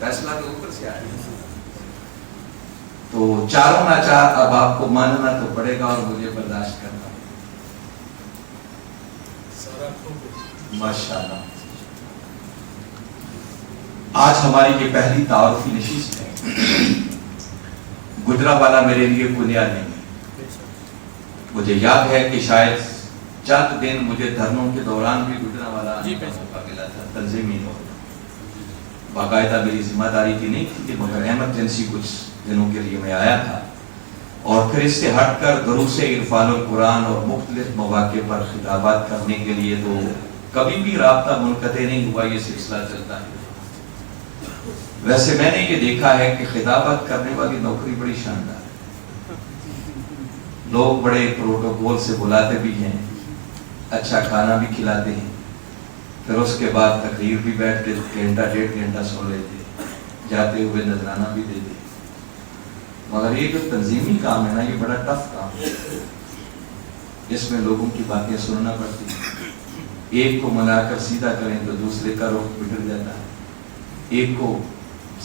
فیصلہ تو اوپر سے آئے گا. تو چاروں ناچار اب آپ کو ماننا تو پڑے گا اور مجھے برداشت کرنا. ماشاءاللہ. آج ہماری یہ پہلی تعارفی نشست ہے. گجرانوالہ میرے لیے کنیا نہیں ہے. مجھے یاد ہے کہ شاید چند دن مجھے دھرنوں کے دوران بھی گجرانوالہ آنے کا موقع ملا تھا تنظیمی طور پر. باقاعدہ میری ذمہ داری تھی نہیں تھی مگر ایمرجنسی کچھ دنوں کے لیے میں آیا تھا. اور پھر اس سے ہٹ کر دروس عرفان القرآن اور مختلف مواقع پر خطابات کرنے کے لیے تو کبھی بھی رابطہ منقطع نہیں ہوا. یہ سلسلہ چلتا ہے. ویسے میں نے یہ دیکھا ہے کہ خطابت کرنے والی نوکری بڑی شاندار ہے. لوگ بڑے پروٹوکول سے بلاتے بھی ہیں, اچھا کھانا بھی کھلاتے ہیں, پھر اس کے بعد تقریر بھی بیٹھ کے گھنٹہ ڈیڑھ گھنٹہ سن لیتے, جاتے ہوئے نذرانہ بھی دیتے. مگر یہ جو تنظیمی کام ہے نا, یہ بڑا ٹف کام ہے. اس میں لوگوں کی باتیں سننا پڑتی ہیں. ایک کو منا کر سیدھا کریں تو دوسرے کا رخ بگڑ جاتا ہے. ایک کو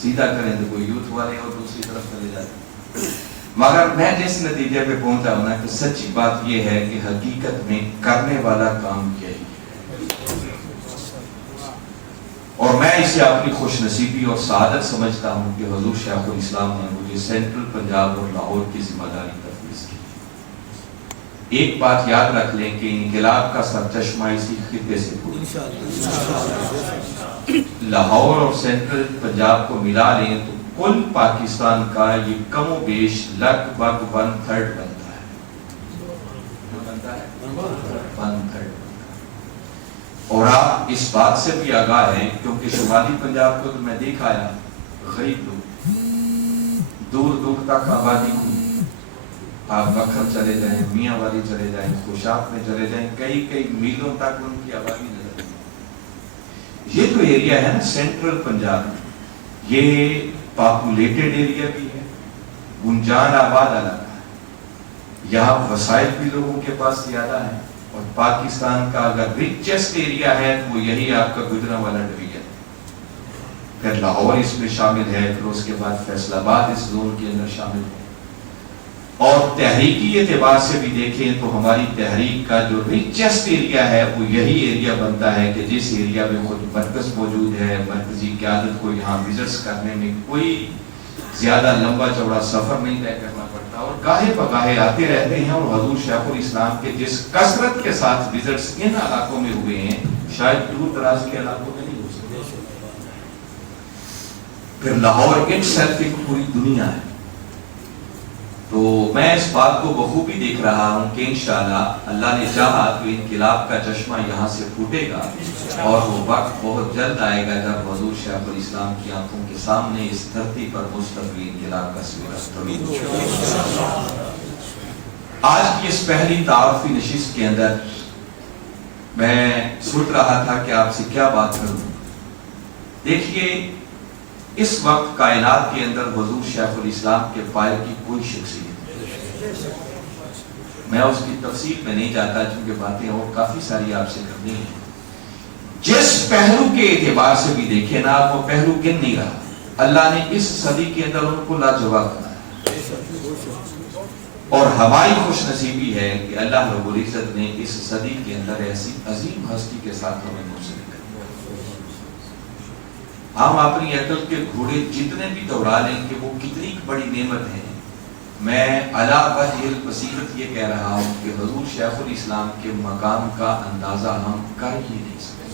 سیدھا کریں تو کوئی یوتھ والے اور دوسری طرف چلے جاتے ہیں. مگر میں جس نتیجے پہ پہنچا ہوں نا کہ سچی بات یہ ہے کہ حقیقت میں کرنے والا کام یہی ہے. اور میں اسے اپنی خوش نصیبی اور سعادت سمجھتا ہوں کہ حضور شیخ الاسلام نے مجھے سینٹرل پنجاب اور لاہور کی ذمہ داری تفویض کی. ایک بات یاد رکھ لیں کہ انقلاب کا سرچشمہ اسی خطے سے لاہور اور سینٹرل پنجاب کو ملا لیں تو کل پاکستان کا یہ کم و بیش لگ بھگ 1/3 بنتا ہے. بنتا ہے 1/3. اور آپ اس بات سے بھی آگاہ ہیں کیونکہ شمالی پنجاب کو تو میں دیکھ آیا, غریب لوگ, دور دور تک آبادی ہوئی. آپ بکھر چلے جائیں, میاں والی چلے جائیں, خوشاب میں چلے جائیں, کئی کئی میلوں تک ان کی آبادی نظر آتی. یہ جو ایریا ہے نا سینٹرل پنجاب, یہ پاپولیٹڈ ایریا بھی ہے, گنجان آباد علاقہ ہے. یہاں وسائل بھی لوگوں کے پاس زیادہ ہیں. اور پاکستان کا اگر ریچسٹ ایریا ہے وہ یہی آپ کا گجرانوالہ ڈویژن. پھر لاہور اس میں شامل ہے, پھر اس کے بعد فیصل آباد اس زون کے اندر شامل ہے. اور تحریکی اعتبار سے بھی دیکھیں تو ہماری تحریک کا جو ریچسٹ ایریا ہے وہ یہی ایریا بنتا ہے کہ جس ایریا میں خود مرکز موجود ہے. مرکزی قیادت کو یہاں وزٹس کرنے میں کوئی زیادہ لمبا چوڑا سفر نہیں طے کرنا پڑتا, اور گاہے بگاہے آتے رہتے ہیں. اور حضور شیخ الاسلام کے جس کثرت کے ساتھ وزٹس ان علاقوں میں ہوئے ہیں شاید دور دراز کے علاقوں میں نہیں ہو سکتے. پھر لاہور ایک سیلف ایک پوری دنیا ہے. تو میں اس بات کو بخوبی دیکھ رہا ہوں کہ انشاءاللہ اللہ نے چاہا تو انقلاب کا چشمہ یہاں سے پھوٹے گا, اور وہ وقت بہت جلد آئے گا جب حضور شیخ الاسلام کی آنکھوں کے سامنے اس دھرتی پر مستقبل انقلاب کا سورج. آج کی اس پہلی تعارفی نشست کے اندر میں سوچ رہا تھا کہ آپ سے کیا بات کروں. دیکھیے, اس وقت کائنات کے اندر حضور شیخ الاسلام کے پائے کی کوئی شخصیت نہیں. میں اس کی تفصیل میں نہیں جاتا چونکہ باتیں اور کافی ساری آپ سے کرنی ہیں. جس پہلو کے اعتبار سے بھی دیکھیں نا, وہ پہلو گن نہیں رہا. اللہ نے اس صدی کے اندر ان کو لاجواب بنایا, اور ہماری خوش نصیبی ہے کہ اللہ رب العزت نے اس صدی کے اندر ایسی عظیم ہستی کے ساتھ ہمیں منسلک. ہم اپنی عقل کے گھوڑے جتنے بھی دوڑا لیں کہ وہ کتنی بڑی نعمت ہے. میں علی وجہ البصیرت یہ کہہ رہا ہوں کہ حضور شیخ الاسلام کے مقام کا اندازہ ہم کر ہی نہیں سکتے.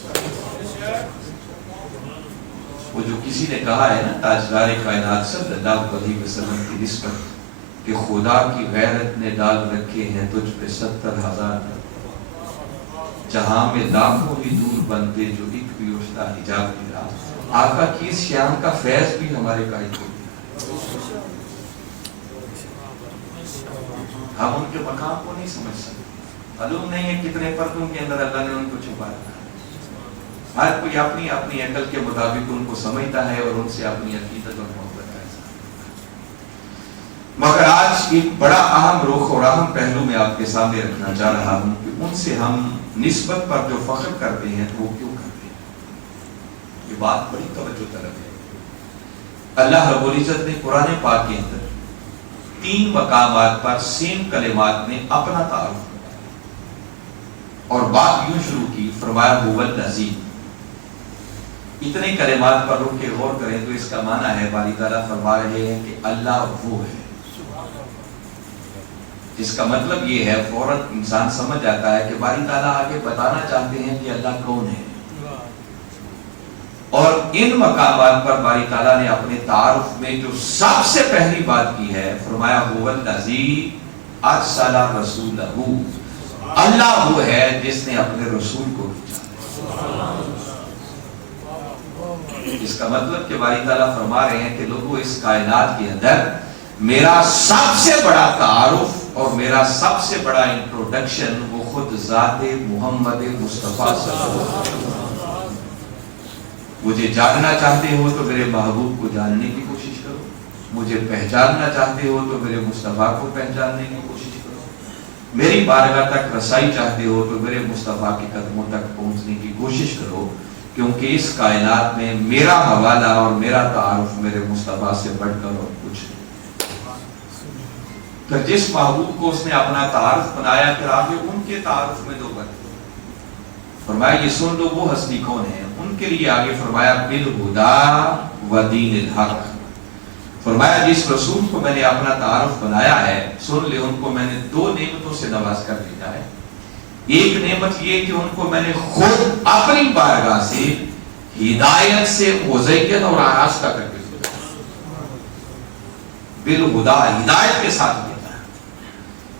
وہ جو کسی نے کہا ہے نا تاجدار کائنات صلی اللہ علیہ وسلم کی نسبت کہ خدا کی غیرت نے ڈال رکھے ہیں تجھ پہ 70,000 جہاں میں لاکھوں ہی دور بنتے جو ایک بھی اٹھتا حجاب کی راہ. آقا کی اس شان کا فیض بھی ہمارے قائد کو دیا. ہم ان کے مقام کو نہیں سمجھ سکتے. معلوم نہیں ہے کتنے پردوں کے اندر اللہ نے ان کو چھپا رکھا ہے. ہر کوئی اپنی اپنی عقل کے مطابق ان کو سمجھتا ہے اور ان سے اپنی عقیدت اور محبت کا اظہار. مگر آج ایک بڑا اہم رخ اور اہم پہلو میں آپ کے سامنے رکھنا چاہ رہا ہوں کہ ان سے ہم نسبت پر جو فخر کرتے ہیں وہ کیوں کرتے ہیں. یہ بات بڑی توجہ طلب ہے. اللہ رب العزت نے قرآن پاک کے اندر 3 مقامات پر سیم کلمات میں اپنا تعارف کرایا اور بات یوں شروع کی، فرمایا هو العزیز۔ اتنے کلمات پر رک کے غور کریں تو اس کا معنی ہے باری تعالیٰ فرما رہے ہیں کہ اللہ وہ ہے، جس کا مطلب یہ ہے فوراً انسان سمجھ جاتا ہے کہ باری تعالیٰ آگے بتانا چاہتے ہیں کہ اللہ کون ہے۔ اور ان مقامات پر باری تعالیٰ نے اپنے تعارف میں جو سب سے پہلی بات کی ہے، فرمایا هو الذی ارسل رسولہ، اللہ وہ ہے جس نے اپنے رسول کو بھیجا۔ اس کا مطلب کہ باری تعالیٰ فرما رہے ہیں کہ لوگوں اس کائنات کے اندر میرا سب سے بڑا تعارف اور میرا سب سے بڑا انٹروڈکشن وہ خود ذات محمد مصطفیٰ صلی اللہ علیہ وسلم۔ مجھے جاننا چاہتے ہو تو میرے محبوب کو جاننے کی کوشش کرو، مجھے پہچاننا چاہتے ہو تو میرے مصطفیٰ کو پہچاننے کی کوشش کرو، میری بارگاہ تک رسائی چاہتے ہو تو میرے مصطفیٰ کے قدموں تک پہنچنے کی کوشش کرو، کیونکہ اس کائنات میں میرا حوالہ اور میرا تعارف میرے مصطفیٰ سے بڑھ کر اور کچھ نہیں۔ پھر جس محبوب کو اس نے اپنا تعارف بنایا، پھر آگے ان کے تعارف میں 2 باتیں فرمایا، یہ سن لو وہ ہستی کون ہے۔ ان کے لیے آگے فرمایا بالہدی و دین الحق، فرمایا جس رسول کو میں نے اپنا تعارف بنایا ہے، سن لے ان کو میں نے 2 نعمتوں سے نواز کر بھیجا ہے۔ ایک نعمت یہ کہ ان کو میں نے خود اپنی بارگاہ سے ہدایت سے مزین اور آراستہ کر کے بالہدا، ہدایت کے ساتھ بھیجا ہے،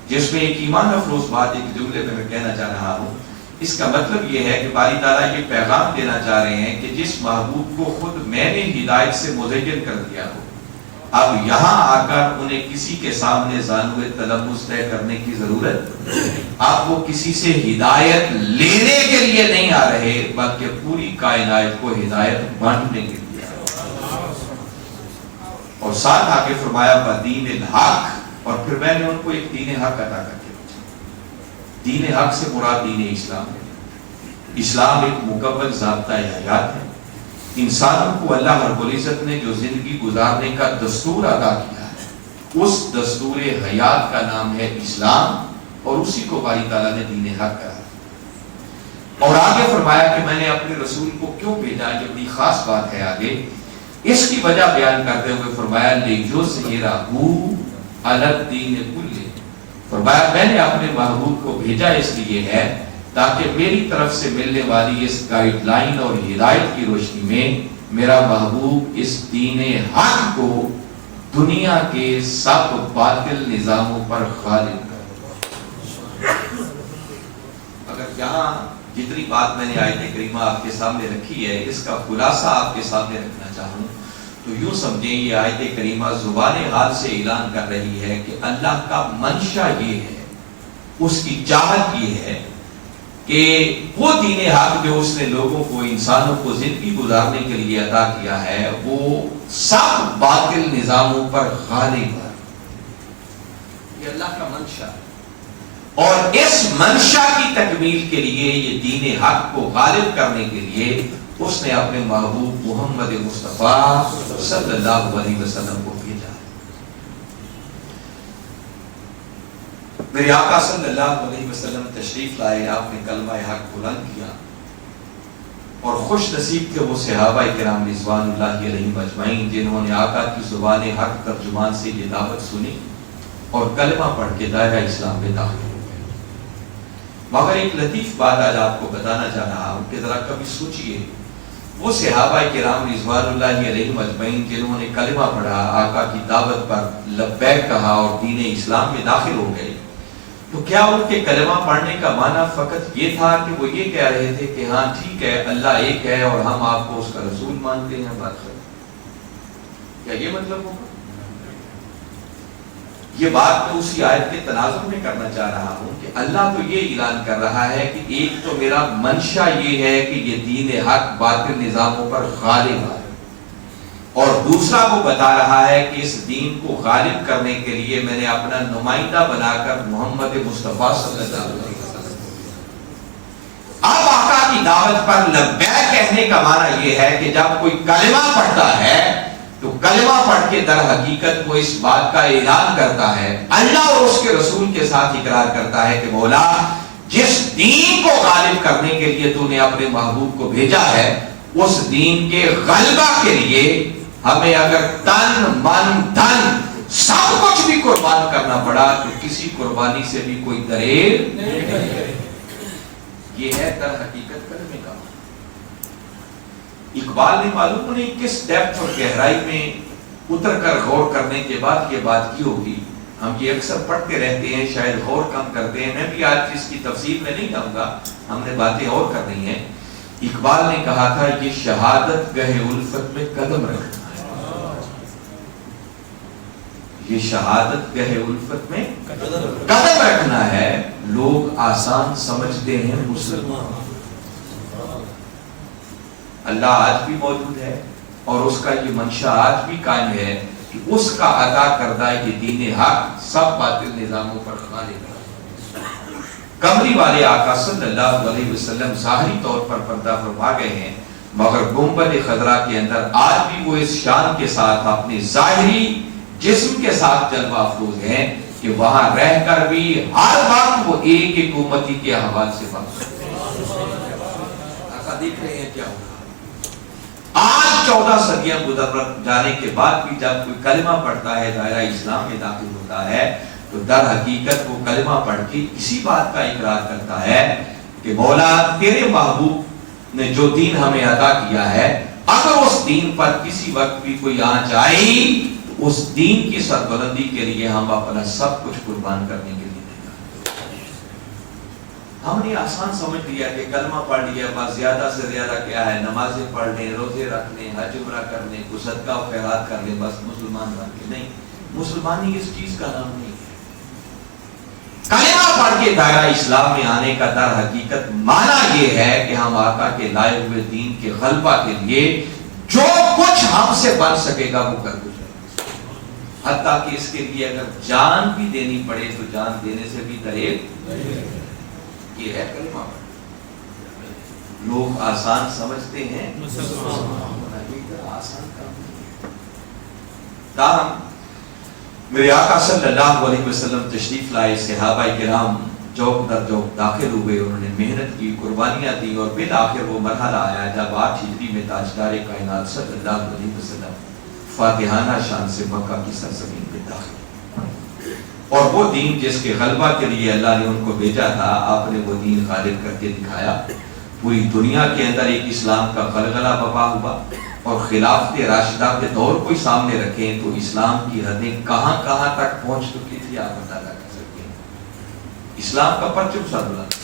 جس میں ایک ایمان افروز بات ایک جملے میں کہنا چاہ رہا ہوں۔ اس کا مطلب یہ ہے کہ باری تعالیٰ یہ پیغام دینا چاہ رہے ہیں کہ جس محبوب کو خود میں نے ہدایت سے مزین کر دیا ہو، اب یہاں آ کر انہیں کسی کے سامنے زانوے تلمس طے کرنے کی ضرورت، اب وہ کسی سے ہدایت لینے کے لیے نہیں آ رہے بلکہ پوری کائنات کو ہدایت بانٹنے کے لیے آ رہے۔ اور ساتھ آگے فرمایا بدین الحق، اور پھر میں نے ان کو ایک دین حق عطا کر دیا۔ دین حق سے مراد دین اسلام ہے۔ اسلام ایک مکمل ضابطہ حیات ہے۔ انسانوں کو اللہ رب العزت نے جو زندگی گزارنے کا دستور عطا کیا ہے، اس دستور حیات کا نام ہے اسلام، اور اسی کو باری تعالیٰ نے دین حق کہا۔ اور آگے فرمایا کہ میں نے اپنے رسول کو کیوں بھیجا، یہ بڑی خاص بات ہے۔ آگے اس کی وجہ بیان کرتے ہوئے فرمایا لیجزیرہ علی الدین کلہ، فرمایا میں نے اپنے محبوب کو بھیجا اس لیے ہے تاکہ میری طرف سے ملنے والی اس گائیڈ لائن اور ہدایت کی روشنی میں میرا محبوب اس دین حق کو دنیا کے سب باطل نظاموں پر غالب کرے۔ اگر یہاں جتنی بات میں نے آیت کریمہ آپ کے سامنے رکھی ہے، اس کا خلاصہ آپ کے سامنے رکھنا چاہوں تو یوں سمجھیں یہ آیت کریمہ زبان حال سے اعلان کر رہی ہے کہ اللہ کا منشا یہ ہے، اس کی چاہت یہ ہے کہ وہ دین حق جو اس نے لوگوں کو، انسانوں کو زندگی گزارنے کے لیے عطا کیا ہے، وہ سب باطل نظاموں پر غالب ہے۔ یہ اللہ کا منشا ہے، اور اس منشا کی تکمیل کے لیے، یہ دین حق کو غالب کرنے کے لیے اس نے اپنے محبوب محمد مصطفیٰ صلی اللہ علیہ وسلم کو بھیجا۔ میرے آقا صلی اللہ علیہ وسلم تشریف لائے، آپ نے کلمہ حق بلند کیا، اور خوش نصیب تھے وہ صحابہ کرام رضوان اللہ علیہم اجمعین جنہوں نے آقا کی زبان حق ترجمان سے یہ دعوت سنی اور کلمہ پڑھ کے دائرہ اسلام میں داخل ہو گئے۔ مگر ایک لطیف بات آج آپ کو بتانا چاہ رہا ہوں کہ ذرا کبھی سوچئے، وہ صحابہ کرام رضوان اللہ علیہم اجمعین جنہوں نے کلمہ پڑھا، آقا کی دعوت پر لبیک کہا اور دین اسلام میں داخل ہو گئے، تو کیا ان کے کلمہ پڑھنے کا معنی فقط یہ تھا کہ وہ یہ کہہ رہے تھے کہ ہاں ٹھیک ہے اللہ ایک ہے اور ہم آپ کو اس کا رسول مانتے ہیں، بات کریں؟ کیا یہ مطلب ہوگا؟ یہ بات میں اسی آیت کے تناظر میں کرنا چاہ رہا ہوں کہ اللہ تو یہ اعلان کر رہا ہے کہ ایک تو میرا منشا یہ ہے کہ یہ دین حق باطل نظاموں پر غالب ہے، اور دوسرا وہ بتا رہا ہے کہ اس دین کو غالب کرنے کے لیے میں نے اپنا نمائندہ بنا کر محمد مصطفیٰ صلی اللہ علیہ وسلم۔ اب آقا کی دعوت پر لبیک کہنے کا معنی یہ ہے کہ جب کوئی کلمہ پڑھتا ہے تو کلمہ پڑھ کے در حقیقت وہ اس بات کا اعلان کرتا ہے، اللہ اور اس کے رسول کے ساتھ اقرار کرتا ہے کہ مولا جس دین کو غالب کرنے کے لیے تو نے اپنے محبوب کو بھیجا ہے، اس دین کے غلبہ کے لیے ہمیں اگر تن من دھن سب کچھ بھی قربان کرنا پڑا تو کسی قربانی سے بھی کوئی دریغ نہیں۔ یہ ہے در حقیقت کلمے کا۔ اقبال نے معلوم نہیں کس ڈیپتھ اور گہرائی میں اتر کر غور کرنے کے بعد یہ بات کی ہوگی۔ ہم یہ اکثر پڑھتے رہتے ہیں، شاید غور کم کرتے ہیں۔ میں بھی آج اس کی تفصیل میں نہیں جاؤں گا، ہم نے باتیں اور کرنی ہیں۔ اقبال نے کہا تھا یہ شہادت گہے الفت میں قدم رکھنا ہے، یہ شہادت گہے الفت میں قدم رکھنا ہے۔ لوگ آسان سمجھتے ہیں مسلمان، اللہ آج بھی موجود ہے اور اس کا یہ منشا آج بھی قائم ہے کہ اس کا عطا کردہ یہ دین حق سب باطل نظاموں پر غالب ہے۔ کمری والے آقا صلی اللہ علیہ وسلم ظاہری طور پر پردہ فرما گئے ہیں، مگر گنبد خضرا کے اندر آج بھی وہ اس شان کے ساتھ اپنے ظاہری جسم کے ساتھ جلوہ افروز ہیں کہ وہاں رہ کر بھی ہر وقت وہ ایک ایک امتی کے احوال سے باخبر ہیں۔ آقا دیکھ رہے ہیں کیا ہوگا آج 14 صدیاں گزر جانے کے بعد بھی جب کوئی کلمہ پڑھتا ہے، دائرہ اسلام میں داخل ہوتا ہے، تو در حقیقت وہ کلمہ پڑھ کے اسی بات کا اقرار کرتا ہے کہ مولا تیرے محبوب نے جو دین ہمیں عطا کیا ہے، اگر اس دین پر کسی وقت بھی کوئی آنچ آئی تو اس دین کی سربلندی کے لیے ہم اپنا سب کچھ قربان کرنے کے لیے ہم نے آسان سمجھ لیا کہ کلمہ پڑھ لیا بس، زیادہ سے زیادہ کیا ہے، نمازیں پڑھ لیں، روزے رکھ لیں، حج عمرہ کر لیں، کوئی صدقہ و خیرات کر لیں، بس مسلمان بن کے نہیں۔ مسلمانی اس چیز کا نام نہیں ہے۔ کلمہ پڑھ کے دائرہ اسلام میں آنے کا در حقیقت معنی یہ ہے کہ ہم آقا کے لائے ہوئے دین کے غلبہ کے لیے جو کچھ ہم سے بن سکے گا وہ کر گزرے، حتیٰ کہ اس کے لیے اگر جان بھی دینی پڑے تو جان دینے سے بھی دریغ۔ یہ ہے کلمہ پڑھ۔ لوگ آسان سمجھتے ہیں، آسان کام نہیں ہے۔ تاہم میرے آقا صلی اللہ علیہ وسلم تشریف لائے، صحابہ کرام جوق در جوق داخل ہوئے، انہوں نے محنت کی، قربانیاں دی، اور بالآخر وہ مرحلہ آیا جب 8 ہجری میں تاجدار کائنات صلی اللہ علیہ وسلم فاتحانہ شان سے مکہ کی سرزمین میں داخل، اور وہ دین جس کے غلبہ کے لیے اللہ نے ان کو بھیجا تھا، آپ نے وہ دین غالب کر کے دکھایا۔ پوری دنیا کے اندر ایک اسلام کا غلغلہ برپا ہوا، اور خلافت راشدہ کے دور کو سامنے رکھیں تو اسلام کی حدیں کہاں کہاں تک پہنچ چکی تھی آپ اندازہ کر سکتے ہیں۔ اسلام کا پرچم سر بلند،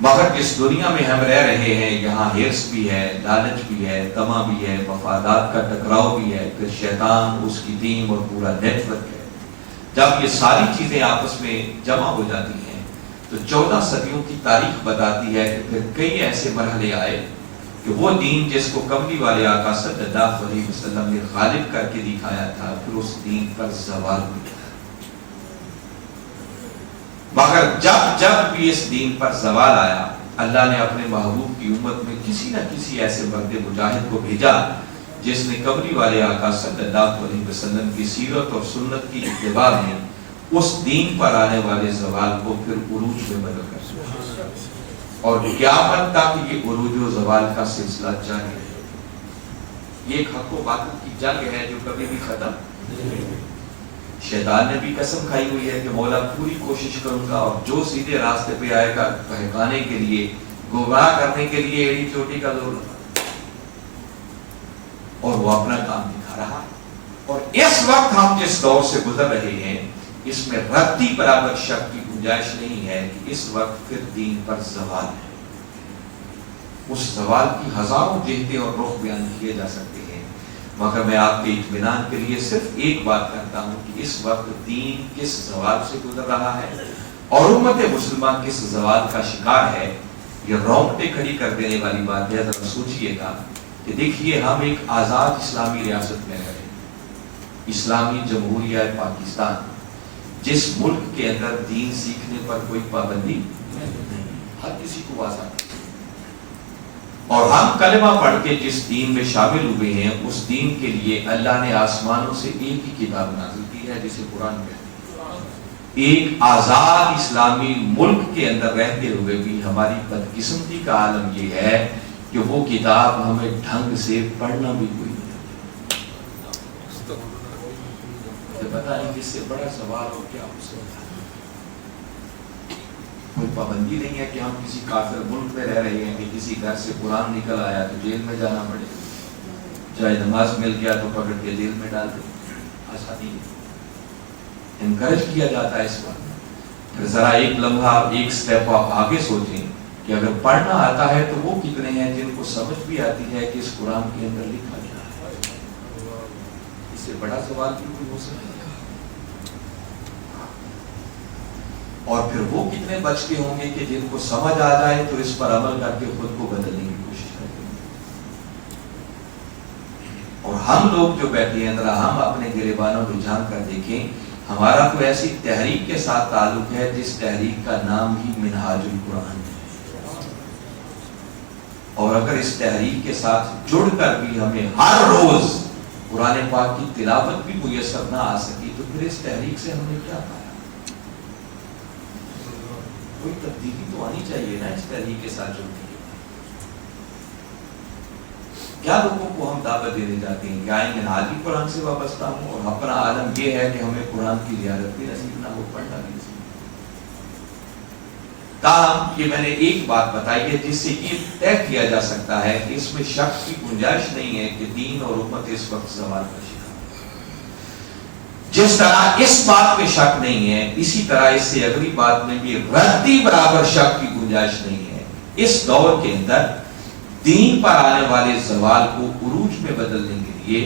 مگر جس دنیا میں ہم رہ رہے ہیں یہاں ہرس بھی ہے، لالچ بھی ہے، طمع بھی ہے، مفادات کا ٹکراؤ بھی ہے، پھر شیطان، اس کی ٹیم اور پورا نیٹ ورک ہے۔ جب یہ ساری چیزیں آپس میں جمع ہو جاتی ہیں تو 14 صدیوں کی تاریخ بتاتی ہے کہ پھر کئی ایسے مرحلے آئے کہ وہ دین جس کو کملی والے آقا صلی اللہ علیہ وسلم نے غالب کر کے دکھایا تھا، پھر اس دین پر زوال ہوا۔ مگر جب بھی اس دین پر زوال آیا، اللہ نے اپنے محبوب کی امت میں کسی نہ کسی ایسے مرد مجاہد کو بھیجا جس نے کملی والے آقا صلی اللہ علیہ وسلم کی سیرت اور سنت کی اتباع میں اس دین پر آنے والے زوال کو پھر عروج میں بدل کر دیا، اور قیامت تک یہ عروج و زوال کا سلسلہ جاری ہے۔ یہ ایک حق و باطل کی جنگ ہے جو کبھی بھی ختم نہیں۔ شیطان نے بھی قسم کھائی ہوئی ہے کہ مولا پوری کوشش کروں گا، اور جو سیدھے راستے پہ آئے گا بہکانے کے لیے، گمراہ کرنے کے لیے ایڑی چوٹی کا زور لگا، اور وہ اپنا کام دکھا رہا ہے۔ اور اس وقت ہم جس دور سے گزر رہے ہیں اس میں رتی برابر شک کی گنجائش نہیں ہے کہ اس وقت پھر دین پر زوال ہے۔ اس زوال کی ہزاروں جہتیں اور رخ بیان کیے جا سکتے ہیں، مگر میں آپ کے اطمینان کے لیے صرف ایک بات کرتا ہوں کہ اس وقت دین کس زوال سے گزر رہا ہے اور امت مسلمہ کس زوال کا شکار ہے، یہ رونگٹے کھڑی کر دینے والی بات ہے۔ ذرا سوچئے گا کہ دیکھیے ہم ایک آزاد اسلامی ریاست میں رہے، اسلامی جمہوریہ پاکستان، جس ملک کے اندر دین سیکھنے پر کوئی پابندی نہیں، ہر کسی کو واضح، اور ہم کلمہ پڑھ کے جس دین میں شامل ہوئے ہیں اس دین کے لیے اللہ نے آسمانوں سے ایک ہی کتاب نازل کی ہے جسے قرآن کہتے ہیں۔ ایک آزاد اسلامی ملک کے اندر رہتے ہوئے بھی ہماری بدقسمتی کا عالم یہ ہے کہ وہ کتاب ہمیں ڈھنگ سے پڑھنا بھی کوئی نہیں۔ پتا نہیں کس سے بڑا سوال ہو کیا ہو سکتا ہے۔ کوئی پابندی نہیں ہے کہ ہم کسی کافر ملک میں رہ رہے ہیں کہ کسی گھر سے قرآن نکل آیا تو جیل میں جانا پڑے، چاہے نماز مل گیا تو پکڑ کے جیل میں ڈال دے۔ آزادی انکریج کیا جاتا ہے اس بات میں۔ پھر ذرا ایک لمحہ ایک سٹیپ آپ آگے سوچیں کہ اگر پڑھنا آتا ہے تو وہ کتنے ہیں جن کو سمجھ بھی آتی ہے کہ اس قرآن کے اندر لکھا گیا ہے۔ اس سے بڑا سوال بھی کوئی ہو سکتا ہے؟ اور پھر وہ کتنے بچ کے ہوں گے کہ جن کو سمجھ آ جائے تو اس پر عمل کر کے خود کو بدلنے کی کوشش کرتے ہیں۔ اور ہم لوگ جو بیٹھے ہیں ذرا ہم اپنے گریبانوں کو جھانک کر دیکھیں، ہمارا تو ایسی تحریک کے ساتھ تعلق ہے جس تحریک کا نام ہی منہاج القرآن ہے۔ اور اگر اس تحریک کے ساتھ جڑ کر بھی ہمیں ہر روز قرآن پاک کی تلاوت بھی میسر نہ آ سکی تو پھر اس تحریک سے ہم نے کیا پایا؟ کوئی تبدیلی تو آنی چاہیے نا اس تحریک کے ساتھ جڑنے کے بعد۔ کیا لوگوں کو ہم دعوت دینے جاتے ہیں کہ آئیں منہاج قرآن سے وابستہ ہوں، اور اپنا عالم یہ ہے کہ ہمیں قرآن کی زیارت بھی نصیب نہ ہو، پڑھنا بھی نصیب نہ ہو۔ تاہم یہ میں نے ایک بات بتائی ہے جس سے یہ طے کیا جا سکتا ہے کہ اس میں شک کی گنجائش نہیں ہے کہ دین اور امت اس وقت زوال کا شکار۔ جس طرح اس بات پہ شک نہیں ہے، اسی طرح اس سے اگلی بات میں بھی ردی برابر شک کی گنجائش نہیں ہے۔ اس دور کے اندر دین پر آنے والے زوال کو عروج میں بدلنے کے لیے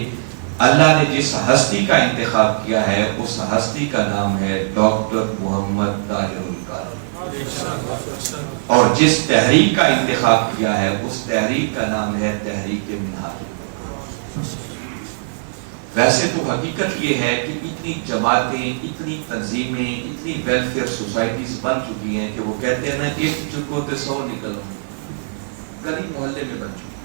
اللہ نے جس ہستی کا انتخاب کیا ہے اس ہستی کا نام ہے ڈاکٹر محمد طاہر القادری، اور جس تحریک کا انتخاب کیا ہے اس تحریک کا نام ہے تحریک منہاج۔ ویسے تو حقیقت یہ ہے کہ اتنی جماعتیں، اتنی تنظیمیں، اتنی ویلفیئر سوسائٹیز بن چکی ہیں کہ وہ کہتے ہیں نا ایک چکو تے 100 نکلو، گلی محلے میں بن چکی۔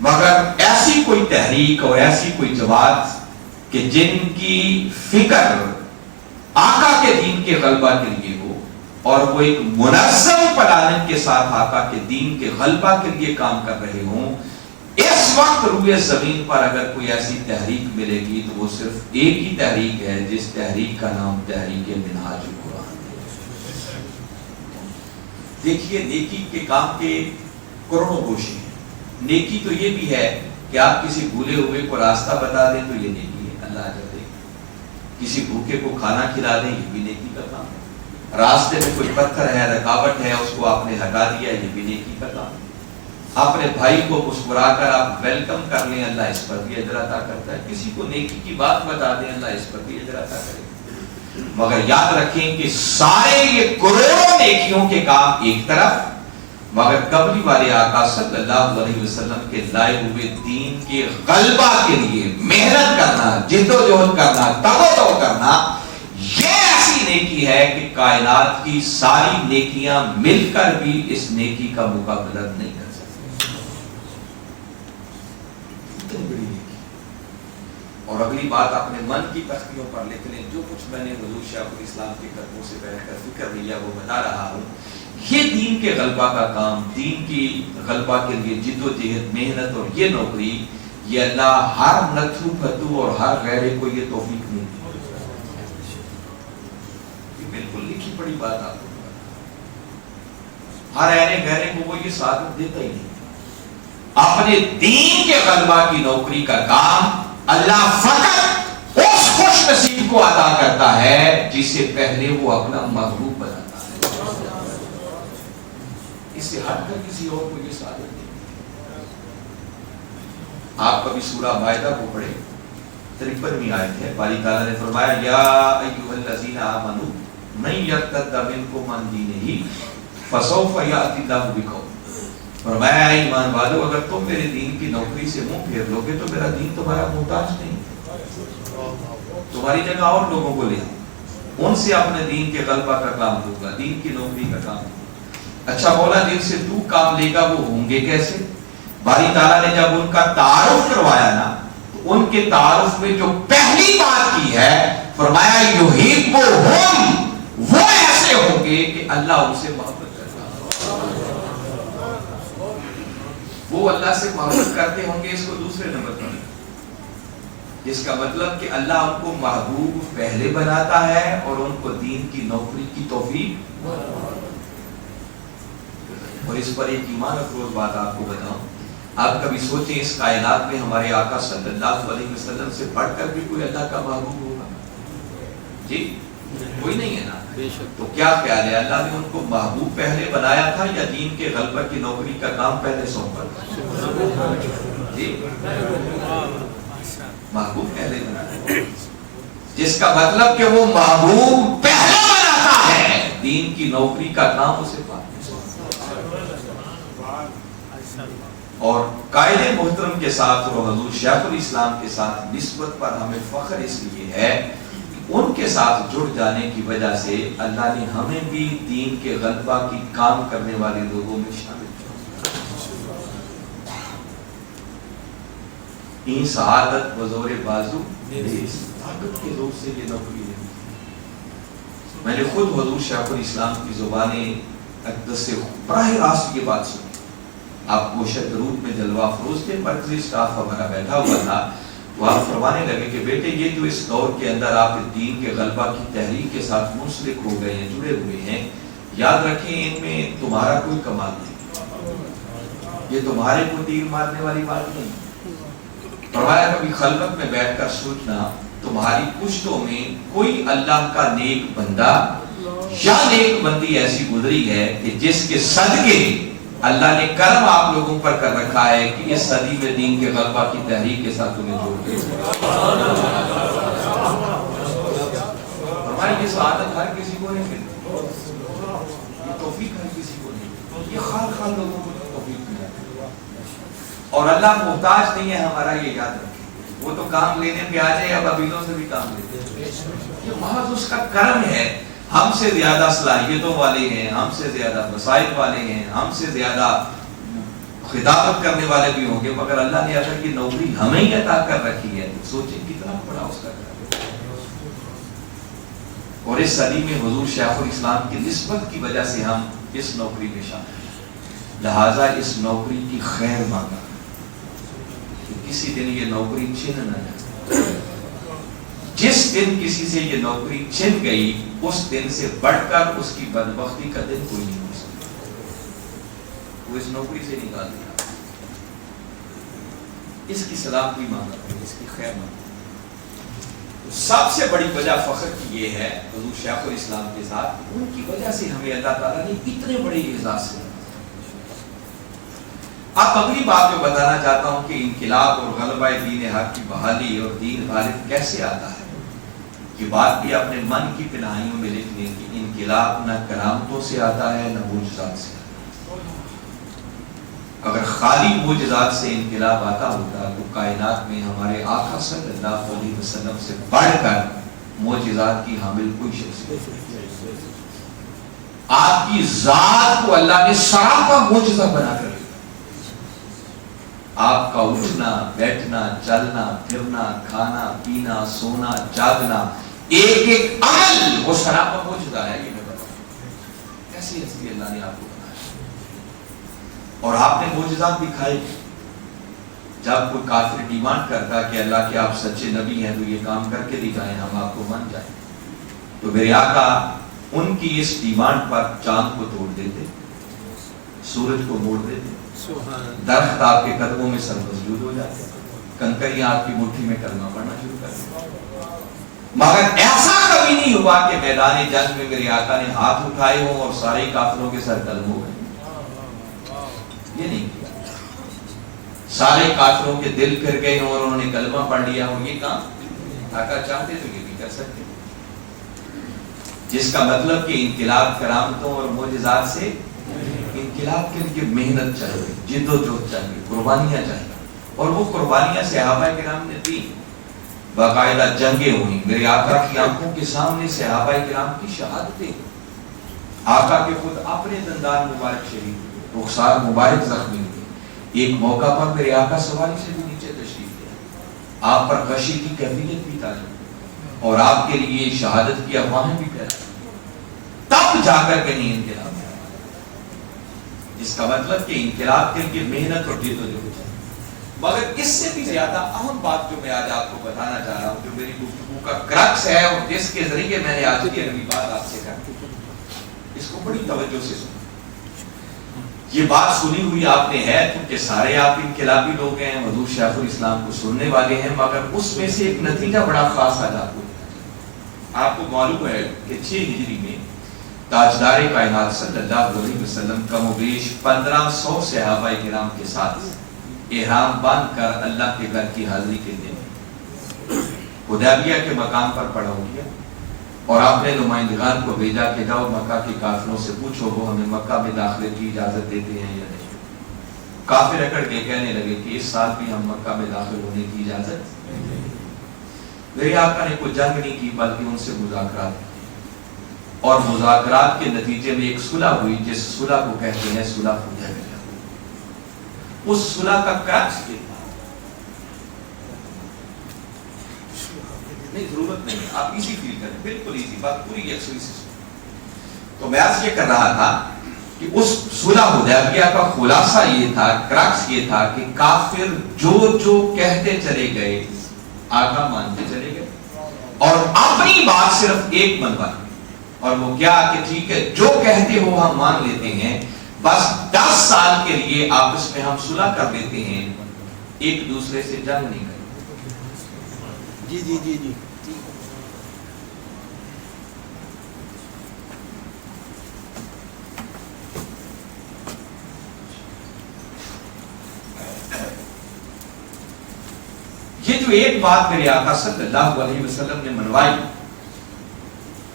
مگر ایسی کوئی تحریک اور ایسی کوئی جماعت کہ جن کی فکر آقا کے دین کے غلبہ کے لیے ہو اور وہ ایک منظم پلاننگ کے ساتھ آقا کے دین کے غلبہ کے لیے کام کر رہے ہوں، اس وقت روئے زمین پر اگر کوئی ایسی تحریک ملے گی تو وہ صرف ایک ہی تحریک ہے جس تحریک کا نام تحریک منہاج القرآن ہے۔ دیکھیے نیکی کے کام کے کروڑوں گوشے ہیں۔ نیکی تو یہ بھی ہے کہ آپ کسی بھولے ہوئے کو راستہ بتا دیں تو یہ نیکی ہے، اللہ اجر دے۔ کسی بھوکے کو کھانا کھلا دیں یہ بھی نیکی کا کام ہے۔ راستے میں کوئی پتھر ہے، رکاوٹ ہے، اس کو آپ نے ہٹا دیا یہ بھی نیکی کا کام ہے۔ اپنے بھائی کو مسکرا کر آپ ویلکم کر لیں اللہ اس پر بھی اجر عطا کرتا ہے۔ کسی کو نیکی کی بات بتا دیں اللہ اس پر بھی اجر عطا کرے۔ مگر یاد رکھیں کہ سارے یہ کروڑوں نیکیوں کے کام ایک طرف، مگر قبلی والے آقا صلی اللہ علیہ وسلم کے لائے ہوئے دین کے غلبہ کے لیے محنت کرنا، جد و جہد کرنا، تگ و دو کرنا، یہ ایسی نیکی ہے کہ کائنات کی ساری نیکیاں مل کر بھی اس نیکی کا مقابلہ نہیں کر سکتی۔ بڑی نیکی۔ اور اگلی بات اپنے من کی تختیوں پر لکھ لیں، جو کچھ میں نے حضور شیخ الاسلام کے قدموں سے بیٹھ کر فکر لیا وہ بتا رہا ہوں۔ یہ دین کے غلبہ کا کام، دین کی غلبہ کے لیے جد و جہد، محنت اور یہ نوکری، یہ اللہ ہر نتھو پھتو اور ہر غیرے کو یہ توفیق نہیں دی۔ یہ بالکل لکھی پڑی بات آپ کو، ہر ایرے غیرے کو وہ یہ سعادت دیتا ہی نہیں۔ اپنے دین کے غلبہ کی نوکری کا کام اللہ فقط اس خوش نصیب کو عطا کرتا ہے جسے پہلے وہ اپنا محبوب بناتا ہے، اس سے ہٹ کر کسی اور کو یہ سعادت نہیں۔ آپ کبھی سورہ مائدہ کو پڑھیں، 53ویں آیت ہے، باری تعالیٰ نے فرمایا یا ایھا الذین آمنوا من یرتد منکم عن دینہ فسوف یأتی اللہ بقوم، فرمایا اے ایمان والو اگر تم میرے دین کی نوکری سے منہ پھیر لو گے تو میرا دین تمہارا محتاج نہیں، تمہاری جگہ اور لوگوں کو لے آؤ، ان سے اپنے دین کے غلبہ کا کام ہوگا، دین کی نوکری کا کام ہوگا۔ اچھا مولا جن سے تو کام لے گا وہ ہوں گے کیسے؟ باری تعالیٰ نے جب ان کا تعارف کروایا نا تو ان کے تعارف میں جو پہلی بات کی ہے فرمایا یحبہم، وہ ایسے ہوں گے کہ اللہ ان سے محبت کرتا ہے، وہ اللہ سے محبت کرتے ہوں گے، اس کو دوسرے نمبر پر، جس کا مطلب کہ اللہ ان کو محبوب پہلے بناتا ہے اور ان کو دین کی نوکری کی توفیق۔ اور اس پر ایک ایمان افروز بات آپ کو بتاؤں، آپ کبھی سوچیں اس کائنات میں ہمارے آقا صلی اللہ علیہ وسلم سے بڑھ کر بھی کوئی اللہ کا محبوب ہوگا؟ جی کوئی نہیں ہے نا۔ تو کیا خیال ہے اللہ نے ان کو محبوب پہلے بنایا تھا یا دین کے غلبہ کی نوکری کا کام پہلے سونپا تھا؟ جی محبوب پہلے بنایا، جس کا مطلب کہ وہ محبوب پہلے بناتا ہے، دین کی نوکری کا کام اسے پاتا۔ اور قائد محترم کے ساتھ اور حضور شیخ الاسلام کے ساتھ نسبت پر ہمیں فخر اس لیے ہے کہ ان کے ساتھ جڑ جانے کی وجہ سے اللہ نے ہمیں بھی دین کے غلبہ کی کام کرنے والے لوگوں میں شامل کیا۔ این سعادت بزور بازو طاقت کے زور سے یہ نوکری ہے۔ میں نے خود حضور شیخ الاسلام کی زبان اقدس سے براہ راست یہ بات سنی۔ آپ گوشت درود میں جلوہ افروز تھے، مرکزی سٹاف ہمارا بیٹھا ہوا تھا، تو آپ فرمانے لگے کہ بیٹے یہ جو اس دور کے اندر آپ دین کے غلبہ کی تحریک کے ساتھ منسلک ہو گئے ہیں، جڑے ہوئے ہیں، یاد رکھیں ان میں تمہارا کوئی کمال نہیں، یہ تمہارے کو تیر مارنے والی بات نہیں۔ فرمایا کبھی خلوت میں بیٹھ کر سوچنا تمہاری پشتوں میں کوئی اللہ کا نیک بندہ یا نیک بندی ایسی گزری ہے کہ جس کے صدقے اللہ نے کرم آپ لوگوں پر کر رکھا ہے کہ اس صدی میں دین کے غلبہ کی تحریک کے ساتھ تمہیں جوڑ دے۔ ہماری یہ سعادت ہر کسی کو نہیں ملتی، یہ توفیق ہر کسی کو نہیں، یہ خال خال لوگوں کو توفیق ملا ہے۔ اور اللہ محتاج نہیں ہے ہمارا، یہ یاد رکھیں، وہ تو کام لینے پہ آ جائے اب ابیلوں سے بھی کام لیتے ہیں، یہ محض اس کا کرم ہے۔ ہم سے زیادہ صلاحیتوں والے ہیں، ہم سے زیادہ مسائل والے ہیں، ہم سے زیادہ خطابت کرنے والے بھی ہوں گے، مگر اللہ نے اگر یہ نوکری ہمیں ہی عطا کر رکھی ہے تو سوچیں کتنا بڑا اس کا کرم۔ اور اس صدی میں حضور شیخ الاسلام کی نسبت کی وجہ سے ہم اس نوکری میں شامل ہیں، لہٰذا اس نوکری کی خیر مانگا کہ کسی دن یہ نوکری چھن نہ جائے۔ جس دن کسی سے یہ نوکری چھن گئی اس دن سے بڑھ کر اس کی بدبختی کا دن کوئی نہیں ہو سکتا، وہ اس نوکری سے نکال دیا۔ اس کی سلامتی مانگا، اس کی خیر مانگا۔ سب سے بڑی وجہ فخر کی یہ ہے حضور شیخ الاسلام کے ساتھ، ان کی وجہ سے ہمیں اللہ تعالیٰ نے اتنے بڑے اعزاز سے۔ اب اگلی بات میں بتانا چاہتا ہوں کہ انقلاب اور غلبہ دین حق کی بحالی اور دین غالب کیسے آتا ہے۔ یہ بات بھی اپنے من کی پناہیوں میں لکھ لیں کہ انقلاب نہ کرامتوں سے آتا ہے نہ معجزات سے آتا ہے۔ اگر خالی معجزات سے انقلاب آتا ہوتا تو کائنات میں ہمارے آقا صلی اللہ علیہ وسلم سے بڑھ کر معجزات کی حامل کوئی شخصیت نہیں۔ آپ کی ذات کو اللہ نے سراپا معجزہ بنا کر، آپ کا اٹھنا بیٹھنا چلنا پھرنا کھانا پینا سونا جاگنا ایک ایک عمل وہ سراپا معجزہ ہے۔ یہ میں بتاؤں کیسی ہستی اللہ نے آپ کو بنایا، اور آپ نے معجزات دکھائے۔ جب کوئی کافر ڈیمانڈ کرتا کہ اللہ کے آپ سچے نبی ہیں تو یہ کام کر کے دکھائیں ہم آپ کو مان جائیں، تو میرے آقا ان کی اس ڈیمانڈ پر چاند کو توڑ دیتے، سورج کو موڑ دیتے، درخت آپ کے قدموں میں سرمسجود ہو جاتے، کنکریاں آپ کی مٹھی میں کلمہ پڑھنا شروع کر دیتے۔ مگر ایسا کبھی نہیں ہوا کہ میدان جنگ میں میرے آقا نے ہاتھ اٹھائے ہوں اور سارے کافروں کے سر قلم ہو گئے، یہ نہیں کیا۔ سارے کافروں کے دل پھر گئے ہوں اور انہوں نے کلمہ پڑھ لیا ہو، یہ کام آقا چاہتے تو یہ بھی کر سکتے، جس کا مطلب کہ انقلاب کرامتوں اور معجزات سے، انقلاب کے لیے محنت چاہیے، جد و جہد چاہیے، قربانیاں چاہیے، اور وہ قربانیاں صحابہ کرام نے دی، باقاعدہ جنگیں ہوئی، میرے آقا کی آنکھوں کے سامنے صحابہ کرام کی شہادتیں، آقا کے خود اپنے دندان مبارک شہید ہوئے، رخسار مبارک زخمی ہوئے۔ ایک موقع پر میرے آقا سواری سے بھی نیچے تشریف لے، آپ پر غشی کی کیفیت بھی تاری اور آپ کے لیے شہادت کی افواہیں بھی پھیلائی، تب جا کر کہیں انقلاب ہے۔ اس کا مطلب کہ انقلاب کے لیے محنت اور جد و جہد ہے۔ مگر اس سے بھی زیادہ اہم بات جو میں آج آپ کو بتانا چاہ رہا ہوں، جو میری گفتگو کا کرکس ہے اور جس کے ذریعے میں نے آج کی اگلی بات آپ سے کرنی، اس کو بڑی توجہ سے سنیں۔ یہ بات سنی ہوئی آپ نے ہے کیونکہ سارے آپ انقلابی لوگ ہیں، حضور شیخ الاسلام کو سننے والے ہیں، مگر اس میں سے ایک نتیجہ بڑا خاص آج آپ کو دینا۔ آپ کو معلوم ہے کہ 6 ہجری میں تاجدار کائنات صلی اللہ علیہ وسلم کم و بیش 1500 صحابہ کرام کے ساتھ احرام باندھ کر اللہ کے گھر کی حاضری کے دن حدیبیہ کے مقام پر کھڑا ہو گیا اور آپ نے نمائندگان کو بھیجا کہ جاؤ مکہ کے کافروں سے پوچھو وہ ہمیں مکہ میں داخلے کی اجازت دیتے ہیں یا نہیں۔ کافر اکڑ کے کہنے لگے کہ اس سال بھی ہم مکہ میں داخل ہونے کی اجازت نہیں۔ میرے آقا نے کوئی جنگ نہیں کی بلکہ ان سے مذاکرات کی، اور مذاکرات کے نتیجے میں ایک صلح ہوئی جس صلح کو کہتے ہیں صلح حدیبیہ۔ اس صلح کا کرکس یہ تھا، نہیں ضرورت نہیں ہے آپ ایزی فیل کریں، بالکل ایزی بات پوری یکسوئی سے سنیں۔ تو میں عرض یہ کر رہا تھا کہ اس صلح حدیبیہ کا خلاصہ یہ تھا، کرکس یہ تھا کہ کافر جو جو کہتے چلے گئے آقا مانتے چلے گئے اور اپنی بات صرف ایک منوائی، اور وہ کیا کہ ٹھیک ہے جو کہتے ہو ہم مان لیتے ہیں، بس 10 سال کے لیے آپس میں ہم صلح کر لیتے ہیں، ایک دوسرے سے جنگ نہیں کرتے۔ جی جی جی جی یہ جو ایک بات میرے آقا صلی اللہ علیہ وسلم نے منوائی،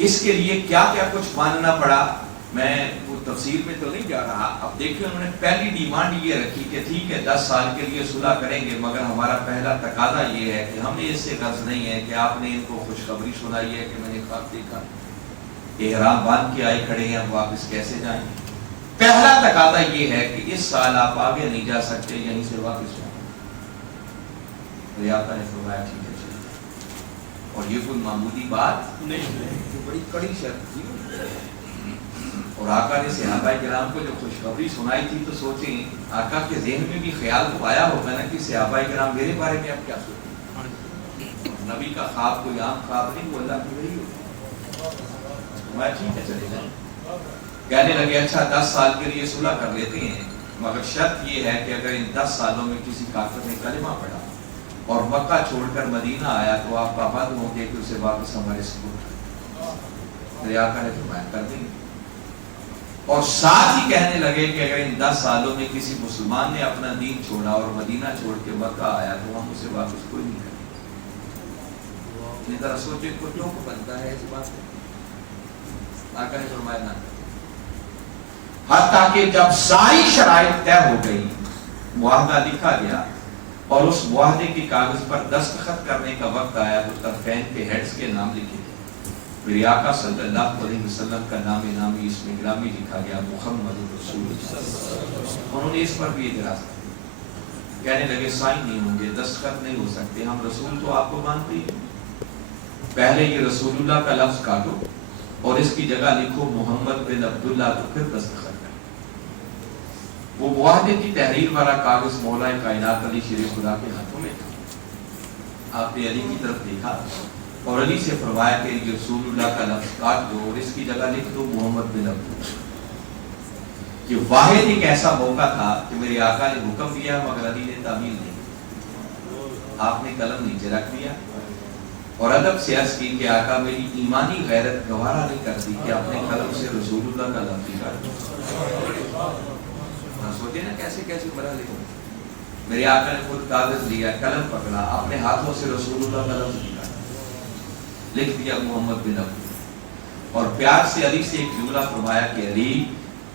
اس کے لیے کیا کیا کچھ ماننا پڑا، میں وہ تفسیر میں تو نہیں جا رہا۔ اب دیکھیں انہوں نے پہلی ڈیمانڈ یہ رکھی کہ ٹھیک ہے 10 سال کے لیے صلح کریں گے، مگر ہمارا پہلا تقاضا یہ ہے کہ ہمیں اس سے غرض نہیں ہے کہ آپ نے ان کو خوشخبری سنائی ہے کہ میں نے خواب دیکھا، احرام باندھ کے آئے کھڑے ہیں، ہم واپس کیسے جائیں۔ پہلا تقاضا یہ ہے کہ اس سال آپ آگے نہیں جا سکتے، یہیں سے واپس جائیں۔ ریاضہ نے فرمایا ٹھیک ہے چلیے، اور یہ کوئی معمولی بات نہیں، بڑی کڑی شرط تھی۔ اور آقا نے صحابہ کرام کو جو خوشخبری سنائی تھی تو سوچیں آقا کے ذہن میں بھی خیال تو آیا ہوگا نا کہ صحابہ کرام میرے بارے میں اب کیا سوچیں۔ نبی کا خواب کوئی عام خواب نہیں، وہ اللہ کی وحی ہوتی۔ میں ٹھیک ہے چلے جائیں، کہنے لگے اچھا 10 سال کے لیے صلح کر لیتے ہیں، مگر شرط یہ ہے کہ اگر ان 10 سالوں میں کسی کافر نے کلمہ پڑھا اور مکہ چھوڑ کر مدینہ آیا تو آپ پابند ہوں گے کہ اسے واپس ہمارے سپرد کریں۔ میرے آقا نے فرمایا کر دیں گے، اور ساتھ ہی کہنے لگے کہ اگر ان 10 سالوں میں کسی مسلمان نے اپنا دین چھوڑا اور مدینہ چھوڑ کے مکہ آیا تو ہم اسے واپس کوئی نہیں کریں۔ یہ ذرا سوچیں کتوں کو بنتا ہے اس بات میں، آقا نے فرمایا نہ کریں۔ حتیٰ کہ جب ساری شرائط طے ہو گئی، معاہدہ لکھا گیا اور اس معاہدے کی کاغذ پر دستخط کرنے کا وقت آیا تو طرفین کے ہیڈز کے نام لکھے گئے۔ میرے آقا صلی اللہ علیہ وسلم کا نام نامی اس میں گرامی لکھا گیا محمد رسول اللہ۔ انہوں نے اس پر بھی اعتراض کیا، کہنے لگے سائن نہیں ہوں گے، دستخط نہیں ہو سکتے، ہم رسول تو آپ کو مانتے ہیں، پہلے یہ رسول اللہ کا لفظ کاٹو اور اس کی جگہ لکھو محمد بن عبداللہ، تو پھر دستخط کریں۔ وہ معاہدے کی تحریر والا کاغذ مولا کائنات علی شیر خدا کے ہاتھوں میں تھا۔ آپ نے علی کی طرف دیکھا اور علی سے فرمایا کہ یہ رسول اللہ کا لفظ کاٹ دو اور اس کی جگہ لکھ دو محمد بن عبداللہ۔ یہ واحد ایک ایسا موقع تھا کہ میرے آقا نے حکم دیا مگر علی نے تعمیل نہیں کی۔ آپ نے قلم نیچے رکھ دیا اور ادب سے عرض کی کہ آقا میری ایمانی غیرت گوارا نہیں کرتی کہ اپنے قلم سے رسول اللہ کا لفظ کاٹ دو۔ سوچے نا کیسے کیسے مرحلے ہو۔ میرے آقا نے خود کاغذ لیا، قلم پکڑا، اپنے ہاتھوں سے رسول اللہ کا لفظ لکھ دیا محمد بن عبداللہ، اور پیار سے علی سے ایک جملہ فرمایا کہ علی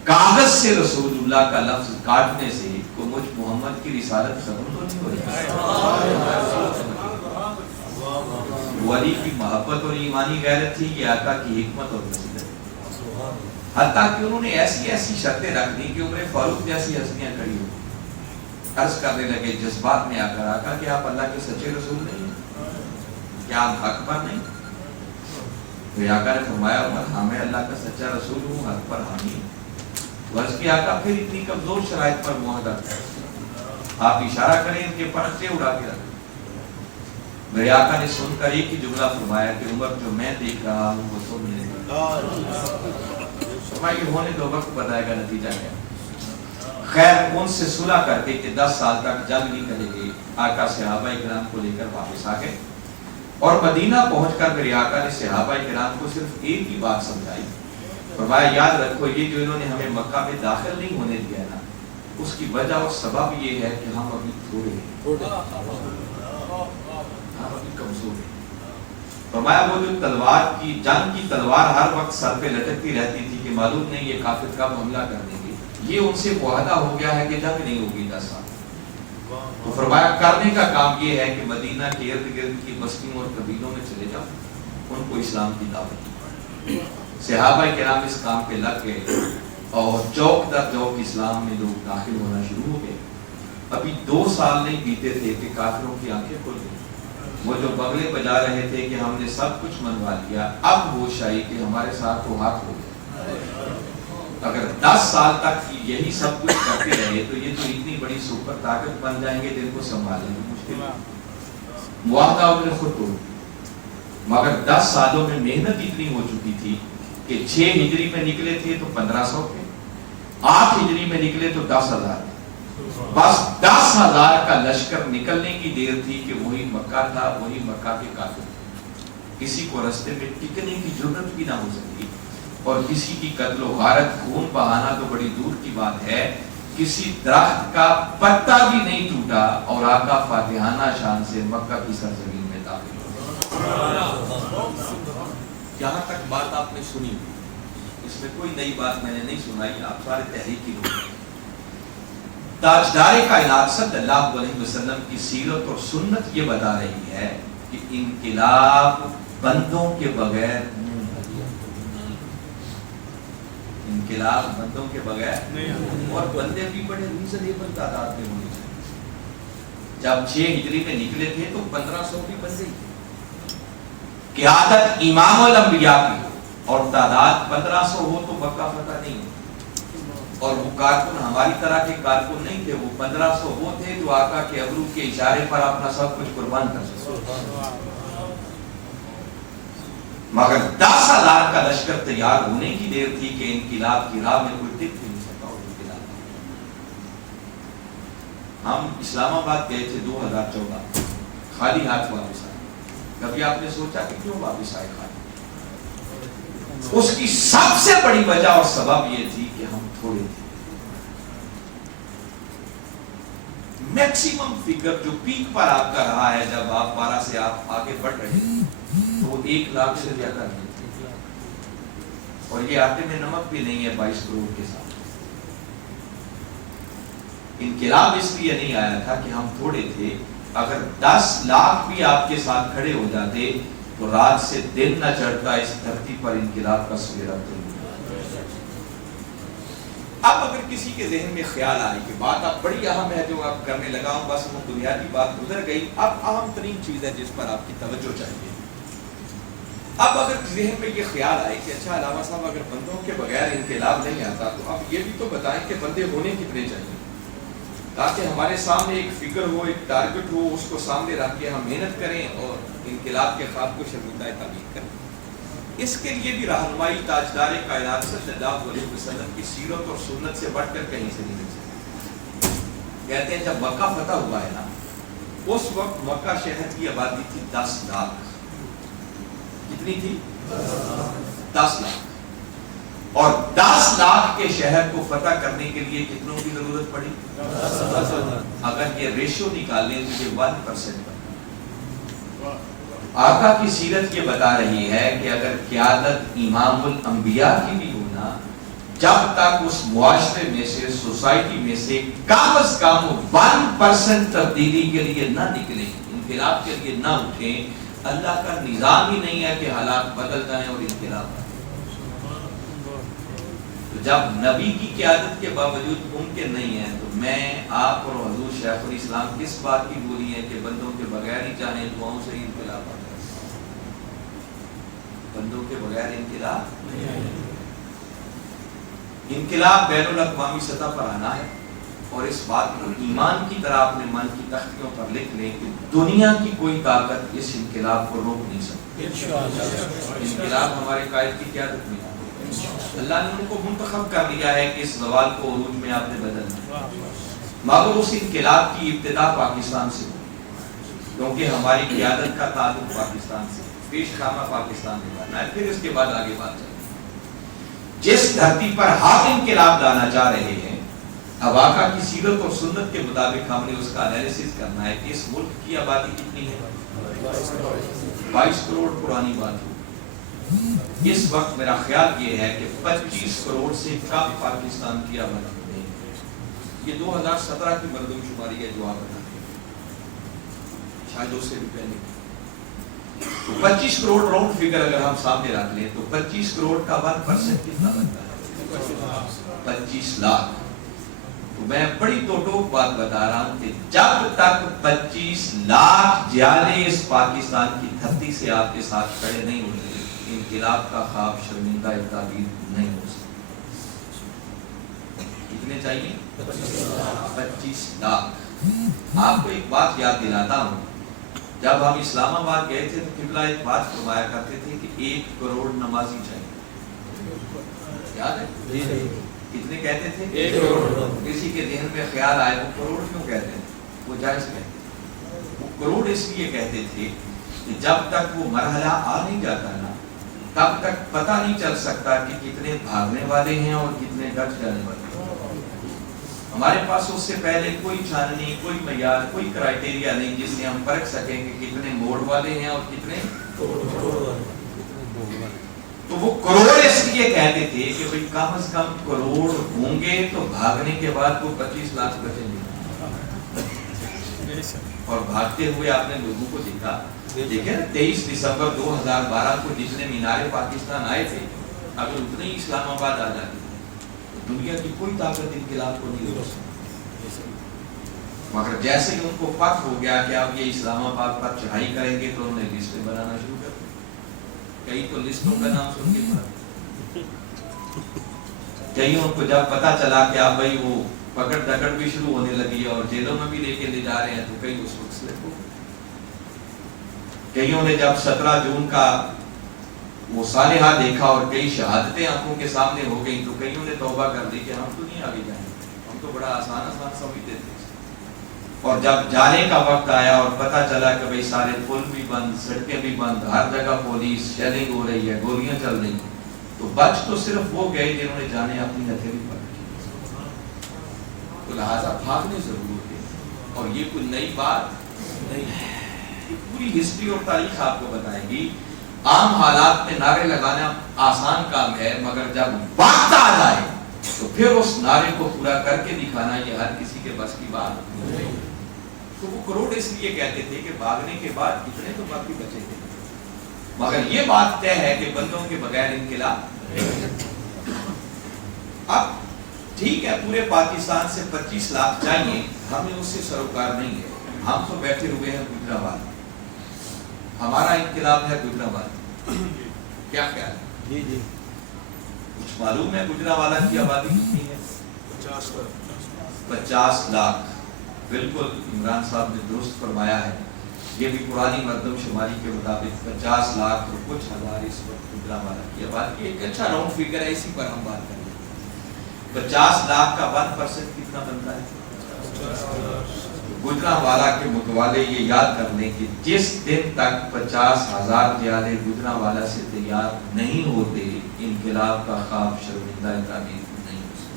کاغذ سے رسول اللہ کا لفظ کاٹنے سے کو مجھ محمد کی رسالت ختم تو نہیں ہو جائے۔ وہ علی کی محبت اور ایمانی غیرت تھی، یہ آقا کی حکمت اور فضیلت۔ حتیٰ کہ انہوں نے ایسی ایسی شرطیں رکھ دی کہ عمر فاروق جیسی ہستیاں کھڑی ہو عرض کرنے لگے جذبات میں آ کر آقا کہ آپ اللہ کے سچے رسول نہیں ہیں، کیا آپ حق پر نہیں؟ تو آقا نے فرمایا عمر ہاں میں اللہ کا سچا رسول ہوں، حق پر حامی ہوں۔ عرض کی آقا پھر اتنی کمزور شرائط پر معاہدہ آپ اشارہ کریں ان کے پرچے اڑا کے رکھیں۔ میرے آقا نے سن کر ایک ہی جملہ فرمایا کہ عمر جو میں دیکھ رہا ہوں وہ تو میرے فرمایا ہونے دو، وقت بتائے گا نتیجہ کیا۔ خیر ان سے صلح کر کے کہ 10 سال تک جنگ نہیں کرے گی، آقا صحابہ کرام کو لے کر واپس آ گئے اور مدینہ پہنچ کر میرے آقا نے صحابہ کرام کو صرف ایک ہی بات سمجھائی، فرمایا یاد رکھو یہ جو انہوں نے ہمیں مکہ میں داخل نہیں ہونے دیا نا، اس کی وجہ اور سبب یہ ہے کہ ہم ابھی تھوڑے ہیں، ہم ابھی کمزور ہیں۔ فرمایا وہ جو تلوار کی جنگ کی تلوار ہر وقت سر پہ لٹکتی رہتی تھی کہ معلوم نہیں یہ کافر کب حملہ کر دیں گے، یہ ان سے معاہدہ ہو گیا ہے کہ جنگ نہیں ہوگی 10 سال۔ تو فرمایا کرنے کا کام یہ ہے کہ مدینہ کے ارد گرد کی بستیوں اور قبیلوں میں چلے جاؤ، ان کو اسلام کی دعوت۔ صحابہ کرام اس کام پہ لگ گئے اور چوک در چوک اسلام میں لوگ داخل ہونا شروع ہو گئے۔ ابھی 2 سال نہیں بیتے تھے کہ کافروں کی آنکھیں کھل گئی، وہ جو بغلے بجا رہے تھے کہ ہم نے سب کچھ منوا لیا، اب ہوش آئی کہ ہمارے ساتھ تو ہاتھ ہو گیا۔ اگر 10 سال تک یہی سب کچھ کرتے رہے تو یہ تو اتنی بڑی سپر طاقت بن جائیں گے جن کو سنبھالنے میں مشکل ہے۔ معاہدہ انہوں نے خود توڑ، مگر 10 سالوں میں محنت اتنی ہو چکی تھی کہ 6 ہجری میں نکلے تھے تو 1500 کے، 8 ہجری میں نکلے تو 10,000، بس 10,000 کا لشکر نکلنے کی دیر تھی کہ وہی مکہ تھا، وہی مکہ کے کافر تھے۔ کسی کو رستے میں ٹکنے کی ضرورت بھی نہ ہو سکی، اور کسی کی قتل و غارت خون بہانا تو بڑی دور کی بات ہے، کسی درخت کا پتا بھی نہیں ٹوٹا اور آقا فاتحانہ شان سے مکہ کی سرزمین میں داخل ہوئے۔ یہاں تک بات آپ نے سنی، اس میں کوئی نئی بات میں نے نہیں سنائی، آپ سارے تحریک کی لوگ۔ تاجدار کائنات صلی اللہ علیہ وسلم کی سیرت اور سنت یہ بتا رہی ہے کہ انقلاب بندوں کے بغیر، انقلاب بندوں کے بغیر، اور بندے بھی بڑے ریزنیبل تعداد میں ہونے چاہیے۔ جب 6 ہجری میں نکلے تھے تو 1500 بھی بندے ہی، قیادت امام الانبیاء کی اور تعداد 1500 ہو تو مکہ فتح نہیں ہو، اور وہ کارکن ہماری طرح کے کارکن نہیں تھے، وہ 1500 وہ تھے جو آقا کے ابرو کے اشارے پر اپنا سب کچھ قربان کر سکتے۔ مگر 10,000 کا لشکر تیار ہونے کی دیر تھی کہ انقلاب کی راہ میں کوئی ٹک نہیں سکا۔ اور انقلاب ہم اسلام آباد گئے تھے 2014، خالی ہاتھ واپس آئے۔ کبھی آپ نے سوچا کہ کیوں واپس آئے خالی؟ اس کی سب سے بڑی وجہ اور سبب یہ تھی کہ ہم تھوڑے تھے۔ میکسیمم فگر جو پیک پر آپ کا رہا ہے جب آپ 12 سے آپ آگے بڑھ رہے ہیں تو 1 لاکھ سے زیادہ نہیں تھے، اور یہ آٹے میں نمک بھی نہیں ہے 22 کروڑ کے ساتھ۔ انقلاب اس لیے نہیں آیا تھا کہ ہم تھوڑے تھے، اگر 10 لاکھ بھی آپ کے ساتھ کھڑے ہو جاتے تو رات سے دن نہ چڑھتا اس دھرتی پر انقلاب کا سویرا طلوع۔ اب اگر کسی کے ذہن میں خیال آئے کہ بات اب بڑی اہم ہے جو آپ کرنے لگا ہوں، بس وہ بنیادی بات گزر گئی، اب اہم ترین چیز ہے جس پر آپ کی توجہ چاہیے۔ اب اگر ذہن میں یہ خیال آئے کہ اچھا علامہ صاحب اگر بندوں کے بغیر انقلاب نہیں آتا تو اب یہ بھی تو بتائیں کہ بندے ہونے کتنے چاہیے تاکہ ہمارے سامنے ایک فکر ہو، ایک ٹارگٹ ہو، اس کو سامنے رکھ کے ہم محنت کریں اور انقلاب کے خواب کو شرمندہ تعبیر کریں۔ اس کے لیے بھی رہنمائی تاجدار کائنات صلی اللہ علیہ وسلم کی سیرت اور سنت سے بڑھ کر کہیں سے نہیں مل سکتی۔ کہتے ہیں جب مکہ فتح ہوا ہے نا، اس وقت مکہ شہر کی آبادی تھی 10 لاکھ۔ کتنی تھی؟ 10 لاکھ۔ اور 10 لاکھ کے شہر کو فتح کرنے کے لیے کتنوں کی ضرورت پڑی؟ اگر یہ ریشو نکالیں تو یہ 1% بنا۔ آقا کی سیرت یہ بتا رہی ہے کہ اگر قیادت امام الانبیاء کی بھی ہونا، جب تک اس معاشرے میں سے، سوسائٹی میں سے کم از کم 1% تبدیلی کے لیے نہ نکلیں، انقلاب کے لیے نہ اٹھیں، اللہ کا نظام ہی نہیں ہے کہ حالات بدل جائیں اور انقلاب آئے۔ جب نبی کی قیادت کے باوجود ممکن نہیں ہے تو میں آپ اور حضور شیخ الاسلام کس بات کی بولی ہے کہ بندوں کے بغیر ہی چاہیں دعاؤں سے ہی انقلاب آتا ہے؟ بندوں کے بغیر انقلاب انقلاب بین الاقوامی سطح پر آنا ہے، اور اس بات کو ایمان کی طرح اپنے من کی تختیوں پر لکھ لیں کہ دنیا کی کوئی طاقت اس انقلاب کو روک نہیں سکتی۔ انقلاب ہمارے قائد کی قیادت میں اللہ نے ان کو منتخب کر لیا ہے کہ اس زوال کو عروج میں آپ نے بدلنا، مگر اس انقلاب کی ابتدا پاکستان سے ہوئی، کیونکہ ہماری قیادت کا تعلق پاکستان سے، پیش خامہ پاکستان میں بننا ہے، پھر اس کے بعد آگے بات چلے۔ جس دھرتی پر ہم انقلاب لانا چاہ رہے ہیں، اب آقا کی سیرت اور سنت کے مطابق ہم نے اس کا انالیسس کرنا ہے کہ اس ملک کی آبادی کتنی ہے؟ 22 کروڑ پرانی بات ہو۔ اس وقت میرا خیال یہ ہے کہ 25 کروڑ سے کم پاکستان کی آبادی نہیں ہے۔ یہ 2017 کی مردم شماری ہے جو آپ بتاتے ہیں، شاید اس سے بھی پہلے کی۔ تو 25 کروڑ راؤنڈ فگر اگر ہم سامنے رکھ لیں تو 25 کروڑ کا 1% کتنا بنتا ہے؟ 25 لاکھ۔ تو میں بڑی توٹوک بات بتا رہا ہوں کہ جب تک 25 لاکھ جیالے اس پاکستان کی دھرتی سے آپ کے ساتھ کھڑے نہیں ہوتے، انقلاب کا خواب شرمندہ تعبیر نہیں ہو سکتا۔ کتنے چاہیے؟ 25 لاکھ۔ آپ کو ایک بات یاد دلاتا ہوں، جب ہم اسلام آباد گئے تھے تو قبلہ ایک بات فرمایا کرتے تھے کہ 1 کروڑ نمازی چاہیے، یاد ہے؟ کتنے کہتے تھے؟ 1 کروڑ۔ کسی کے ذہن میں خیال آئے وہ کروڑ کیوں کہتے ہیں؟ وہ جائز کہتے، وہ کروڑ اس لیے کہتے تھے کہ جب تک وہ مرحلہ آ نہیں جاتا نا تب تک پتہ نہیں چل سکتا کہ کتنے بھاگنے والے ہیں اور کتنے ڈٹ جانے والے ہیں۔ ہمارے پاس اس سے پہلے کوئی چھاننی، کوئی معیار، کوئی کرائٹیریا نہیں جس سے ہم پرکھ سکیں کہ کتنے موڑ والے ہیں اور کتنے تو وہ کروڑ اس لیے کہتے تھے کہ بھئی کم از کم کروڑ ہوں گے تو بھاگنے کے بعد وہ 25 لاکھ بچیں گے۔ اور بھاگتے ہوئے آپ نے لوگوں کو دیکھا، دیکھیں 23 دسمبر 2012 کو جتنے مینار پاکستان آئے تھے، اگر اتنے ہی اسلام آباد آ جاتے تو دنیا کی کوئی طاقت انقلاب کو نہیں روک سکتی۔ مگر جیسے ہی ان کو پتہ ہو گیا کہ اب یہ اسلام آباد پر چڑھائی کریں گے تو انہوں نے لسٹیں بنانا شروع کر دی۔ کئی تو لسٹوں کا نام سن کے پڑا، کئیوں کو جب پتا چلا کہ اب بھائی وہ پکڑ دکڑ بھی شروع ہونے لگی ہے اور جیلوں میں بھی لے کے لے جا رہے ہیں تو کئی اس وقت سلیکٹ ہو گئے۔ کئیوں نے جب 17 جون کا وہ سانحہ دیکھا اور کئی شہادتیں آنکھوں کے سامنے ہو گئی تو کئیوں نے توبہ کر دی کہ ہم تو نہیں آگے جائیں گے، ہم تو بڑا آسان سمجھتے تھے۔ اور جب جانے کا وقت آیا اور پتا چلا کہ بھئی سارے پل بھی بند، سڑکیں بھی بند، ہر جگہ پولیس شیلنگ ہو رہی ہے، گولیاں چل رہی ہیں، تو بچ تو صرف وہ گئے جنہوں نے جانے اپنی ہتھیلی پر رکھی۔ تو لہٰذا بھاگنے ضرور ہوتے، اور یہ کوئی نئی بات نہیں ہے، پوری ہسٹری اور تاریخ آپ کو بتائے گی۔ عام حالات میں نعرے لگانا آسان کام ہے، مگر جب وقت آ جائے تو پھر اس نعرے کو پورا کر کے دکھانا یہ ہر کسی کے بس کی بات نہیں۔ تو وہ کروڑ اس لیے کہتے تھے کہ بھاگنے کے بعد کتنے تو باقی بچے تھے، مگر یہ بات طے ہے کہ بندوں کے بغیر انقلاب۔ اب ٹھیک ہے پورے پاکستان سے 25 لاکھ چاہیے، ہمیں اس سے سروکار نہیں ہے، ہم تو بیٹھے ہوئے ہیں گجرانوالہ، ہمارا انقلاب ہے گجرانوالہ، کیا خیال ہے؟ جی جی کچھ معلوم ہے گجرانوالہ کی آبادی کتنی ہے؟ 50 لاکھ۔ بالکل عمران صاحب نے درست فرمایا ہے، یہ بھی پرانی مردم شماری کے مطابق 50 لاکھ اور کچھ ہزار اس وقت گجرانوالہ کی آبادی، ایک اچھا راؤنڈ فگر ہے، اسی پر ہم بات کریں۔ 50 لاکھ کا 1% کتنا بنتا ہے؟ گجرانوالہ کے متوالے یہ یاد کر لیں کہ جس دن تک 50,000 جیالے گجرانوالہ سے تیار نہیں ہوتے، انقلاب کا خواب شرمندہ تعبیر نہیں ہو سکتا۔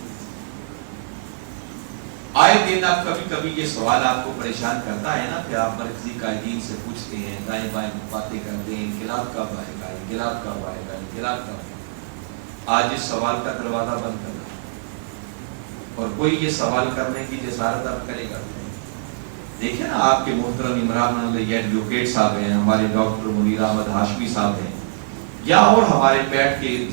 آئے دن اب کبھی کبھی یہ سوال آپ کو پریشان کرتا ہے نا کہ آپ مرکزی قائدین سے پوچھتے ہیں، دائیں بائیں باتیں کرتے ہیں، انقلاب کب آئے گا، انقلاب کب آئے گا، انقلاب کب آئے گا۔ آج اس سوال کا دروازہ بند کرنا، اور کوئی یہ سوال کرنے کی جسارت اب کرے گا۔ دیکھیں نا آپ کے محترم عمران ایڈوکیٹ صاحب ہیں، ہمارے ڈاکٹر منیر احمد ہاشمی صاحب ہیں، یا اور ہمارے پیٹ کے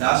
10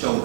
14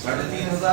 3,500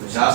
50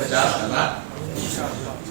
50,000।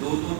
2-2,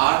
8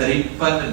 53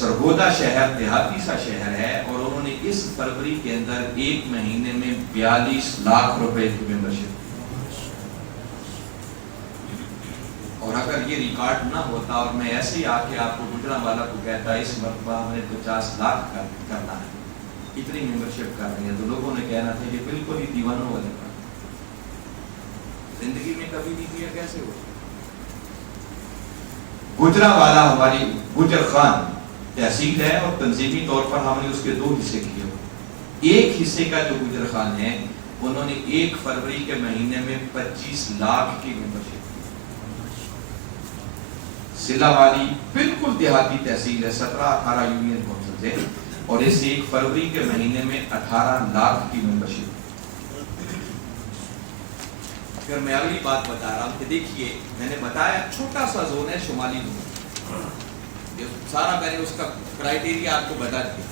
سرگودا شہر دیہاتی سا شہر ہے اور انہوں نے اس فروری کے اندر 1 مہینے میں 42 لاکھ روپے کی ممبرشپ. اور اگر یہ ریکارڈ نہ ہوتا اور میں ایسے ہی آ کے آپ کو گجرانوالہ کو کہتا اس مرتبہ ہم نے 50 لاکھ کرنا ہے, اتنی ممبرشپ کر رہی ہے, تو لوگوں نے کہنا تھا یہ بالکل ہی دیوانوں والے کا زندگی میں کبھی نہیں دیا, کیسے ہو. گجرانوالہ ہماری گجر خان تحصیل ہے اور تنظیمی طور پر ہم نے اس کے 2 حصے کیے. ایک حصے کا جو گجر خان ہے انہوں نے 1 فروری کے مہینے میں 25 لاکھ کی ممبرشپ. ضلع والی بالکل دیہاتی تحصیل ہے, 17-18 یونین کونسل ہے اور اس 1 فروری کے مہینے میں 18 لاکھ کی ممبرشپ. پھر میں اگلی بات بتا رہا ہوں کہ دیکھیے میں نے بتایا چھوٹا سا زون ہے شمالی زون, سارا میں نے اس کا کرائیٹیریا آپ کو بتا دیا.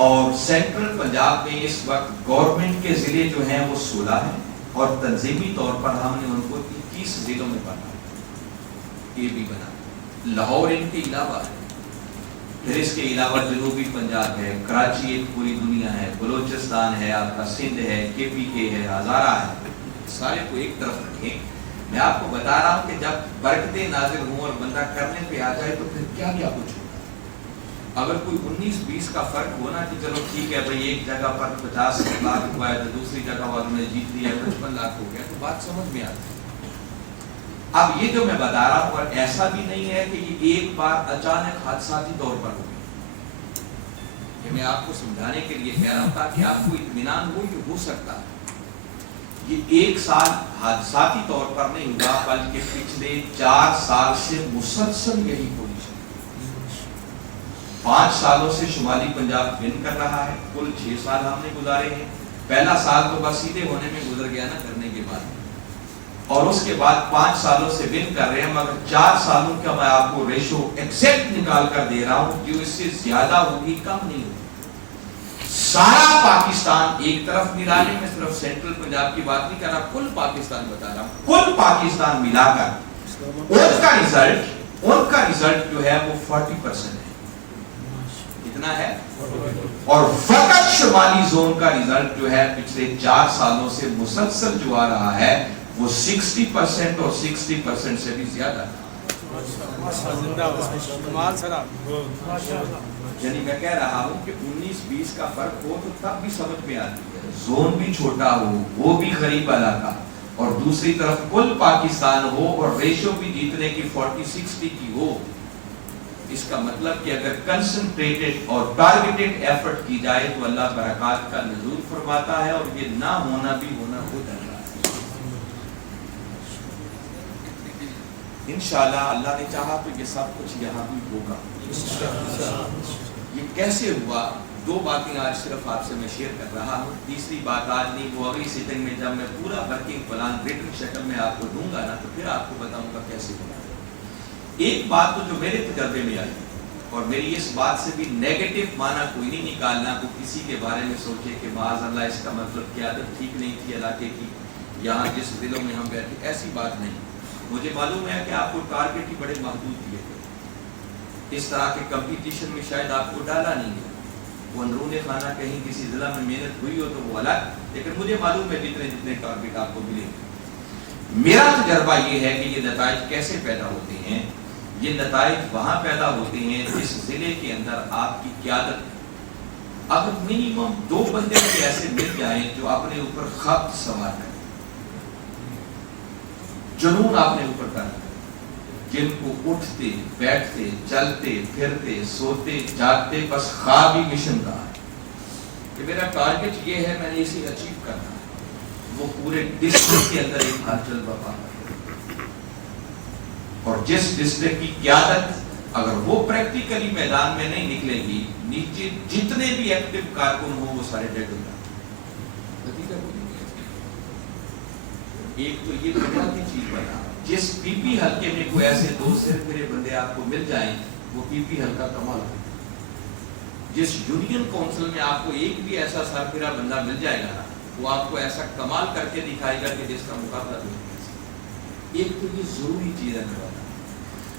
اور سینٹرل پنجاب میں اس وقت گورنمنٹ کے ضلع جو ہیں وہ 16 ہیں اور تنظیمی طور پر ہم نے ان کو 21 ضلعوں میں بنا, یہ بھی بنا. لاہور ان کے علاوہ ہے, پھر اس کے علاوہ جنوبی پنجاب ہے, کراچی ایک پوری دنیا ہے, بلوچستان ہے, آپ کا سندھ ہے, KPK ہے, ہزارہ ہے. سارے کو ایک طرف رکھیں. میں آپ کو بتا رہا ہوں کہ جب برکتیں نازل ہوں اور بندہ کرنے پہ آ جائے تو پھر کیا کیا کچھ ہوگا. اگر کوئی 19-20 کا فرق ہونا کہ چلو ٹھیک ہے بھائی ایک جگہ پر 50 لاکھ ہوا ہے تو دوسری جگہ والوں نے جیت لیا 55 لاکھ ہو گیا, تو بات سمجھ میں آتی ہے. اب یہ جو میں بتا رہا ہوں اور ایسا بھی نہیں ہے کہ یہ ایک بار اچانک حادثاتی طور پر ہو گیا. یہ میں آپ کو سمجھانے کے لیے کہہ رہا ہوں تاکہ آپ کو اطمینان ہو کہ ہو سکتا ہے. یہ ایک سال حادثاتی طور پر نہیں ہوا بلکہ پچھلے 4 سال سے مسلسل یہی پوزیشن. 5 سالوں سے شمالی پنجاب ون کر رہا ہے, کل 6 سال ہم نے گزارے ہیں. پہلا سال تو بس سیدھے ہونے میں گزر گیا نا کرنے کے بعد, اور اس کے بعد 5 سالوں سے ون کر رہے ہیں, مگر 4 سالوں کا میں آپ کو ریشو ایگزیکٹ نکال کر دے رہا ہوں جو اس سے زیادہ ہوگی کم نہیں ہوگی. سارا پاکستان ایک طرف ملانے میں صرف سینٹرل پنجاب کی بات نہیں کر رہا, کل پاکستان بتا رہا ہوں, کل پاکستان ملا کر ان کا رزلٹ جو ہے وہ 40% ہے. کتنا ہے؟ اور فقط شمالی زون کا رزلٹ جو ہے پچھلے 4 سالوں سے مسلسل جو آ رہا ہے وہ 60% اور 60% سے بھی زیادہ ہے. یعنی میں کہہ رہا ہوں کہ 19-20 کا فرق ہو تو تب بھی سمجھ میں آتی ہے, زون بھی چھوٹا ہو, وہ بھی غریب علاقہ, اور دوسری طرف کل پاکستان ہو اور ریشو بھی جیتنے کی 40-60 کی ہو. اس کا مطلب کہ اگر کنسنٹریٹڈ اور ٹارگیٹڈ ایفرٹ کی جائے تو اللہ برکات کا نزول فرماتا ہے, اور یہ نہ ہونا بھی ہونا ہو جاتا ہے. انشاءاللہ اللہ نے چاہا تو یہ سب کچھ یہاں بھی ہوگا. یہ کیسے ہوا؟ 2 باتیں آج صرف آپ سے میں شیئر کر رہا ہوں. تیسری بات آج نہیں, وہ اگلی سیٹنگ میں جب میں پورا ورکنگ پلان ریٹن شکل میں آپ کو دوں گا نا تو پھر آپ کو بتاؤں گا کیسے ہوا. ایک بات تو جو میرے تجربے میں آئی, اور میری اس بات سے بھی نیگیٹو معنی کوئی نہیں نکالنا کو کسی کے بارے میں سوچے کہ معاذ اللہ اس کا مطلب کیا عادت ٹھیک نہیں تھی علاقے کی, یہاں جس ضلعوں میں ہم بیٹھے, ایسی بات نہیں. مجھے معلوم ہے کہ آپ کو ٹارگیٹ ہی بڑے محدود دیے تھے, اس طرح کے کمپٹیشن میں شاید آپ کو ڈالا نہیں گیا. وہ اندرون خانہ کہیں کسی ضلع میں محنت ہوئی ہو تو وہ الگ, لیکن مجھے معلوم ہے جتنے ٹارگیٹ آپ کو ملے. میرا تجربہ یہ ہے کہ یہ نتائج کیسے پیدا ہوتے ہیں. یہ نتائج وہاں پیدا ہوتے ہیں جس ضلع کے اندر آپ کی قیادت, اگر منیمم 2 بندے کے ایسے مل جائیں جو اپنے اوپر خط سوار کریں, جنون اپنے اوپر کریں, جن کو اٹھتے بیٹھتے چلتے پھرتے سوتے جاگتے بس خواب ہی مشن کا ہے کہ میرا ٹارگٹ یہ ہے, میں نے اسے اچیو کرنا ہے. وہ پورے ڈسٹرکٹ کے اندر ایک ہلچل برپا کرے, اور جس ڈسٹرکٹ کی قیادت اگر وہ پریکٹیکلی میدان میں نہیں نکلے گی, نیچے جتنے بھی ایکٹیو کارکن ہوں وہ سارے ڈیڈ ہو جائیں. ایک تو یہ بنیادی چیز بنا, جس پی پی حلقے میں کوئی ایسے 2 سر پھرے بندے آپ کو مل جائیں وہ پی پی حلقہ کمال ہے. جس یونین کونسل میں آپ کو ایک بھی ایسا سر پھرا بندہ مل جائے گا وہ آپ کو ایسا کمال کر کے دکھائے گا کہ جس کا مقابلہ نہیں. ایک تو یہ ضروری چیز ہے.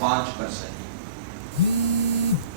5%।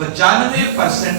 95%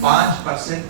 5%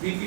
PP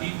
PP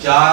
4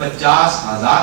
50,000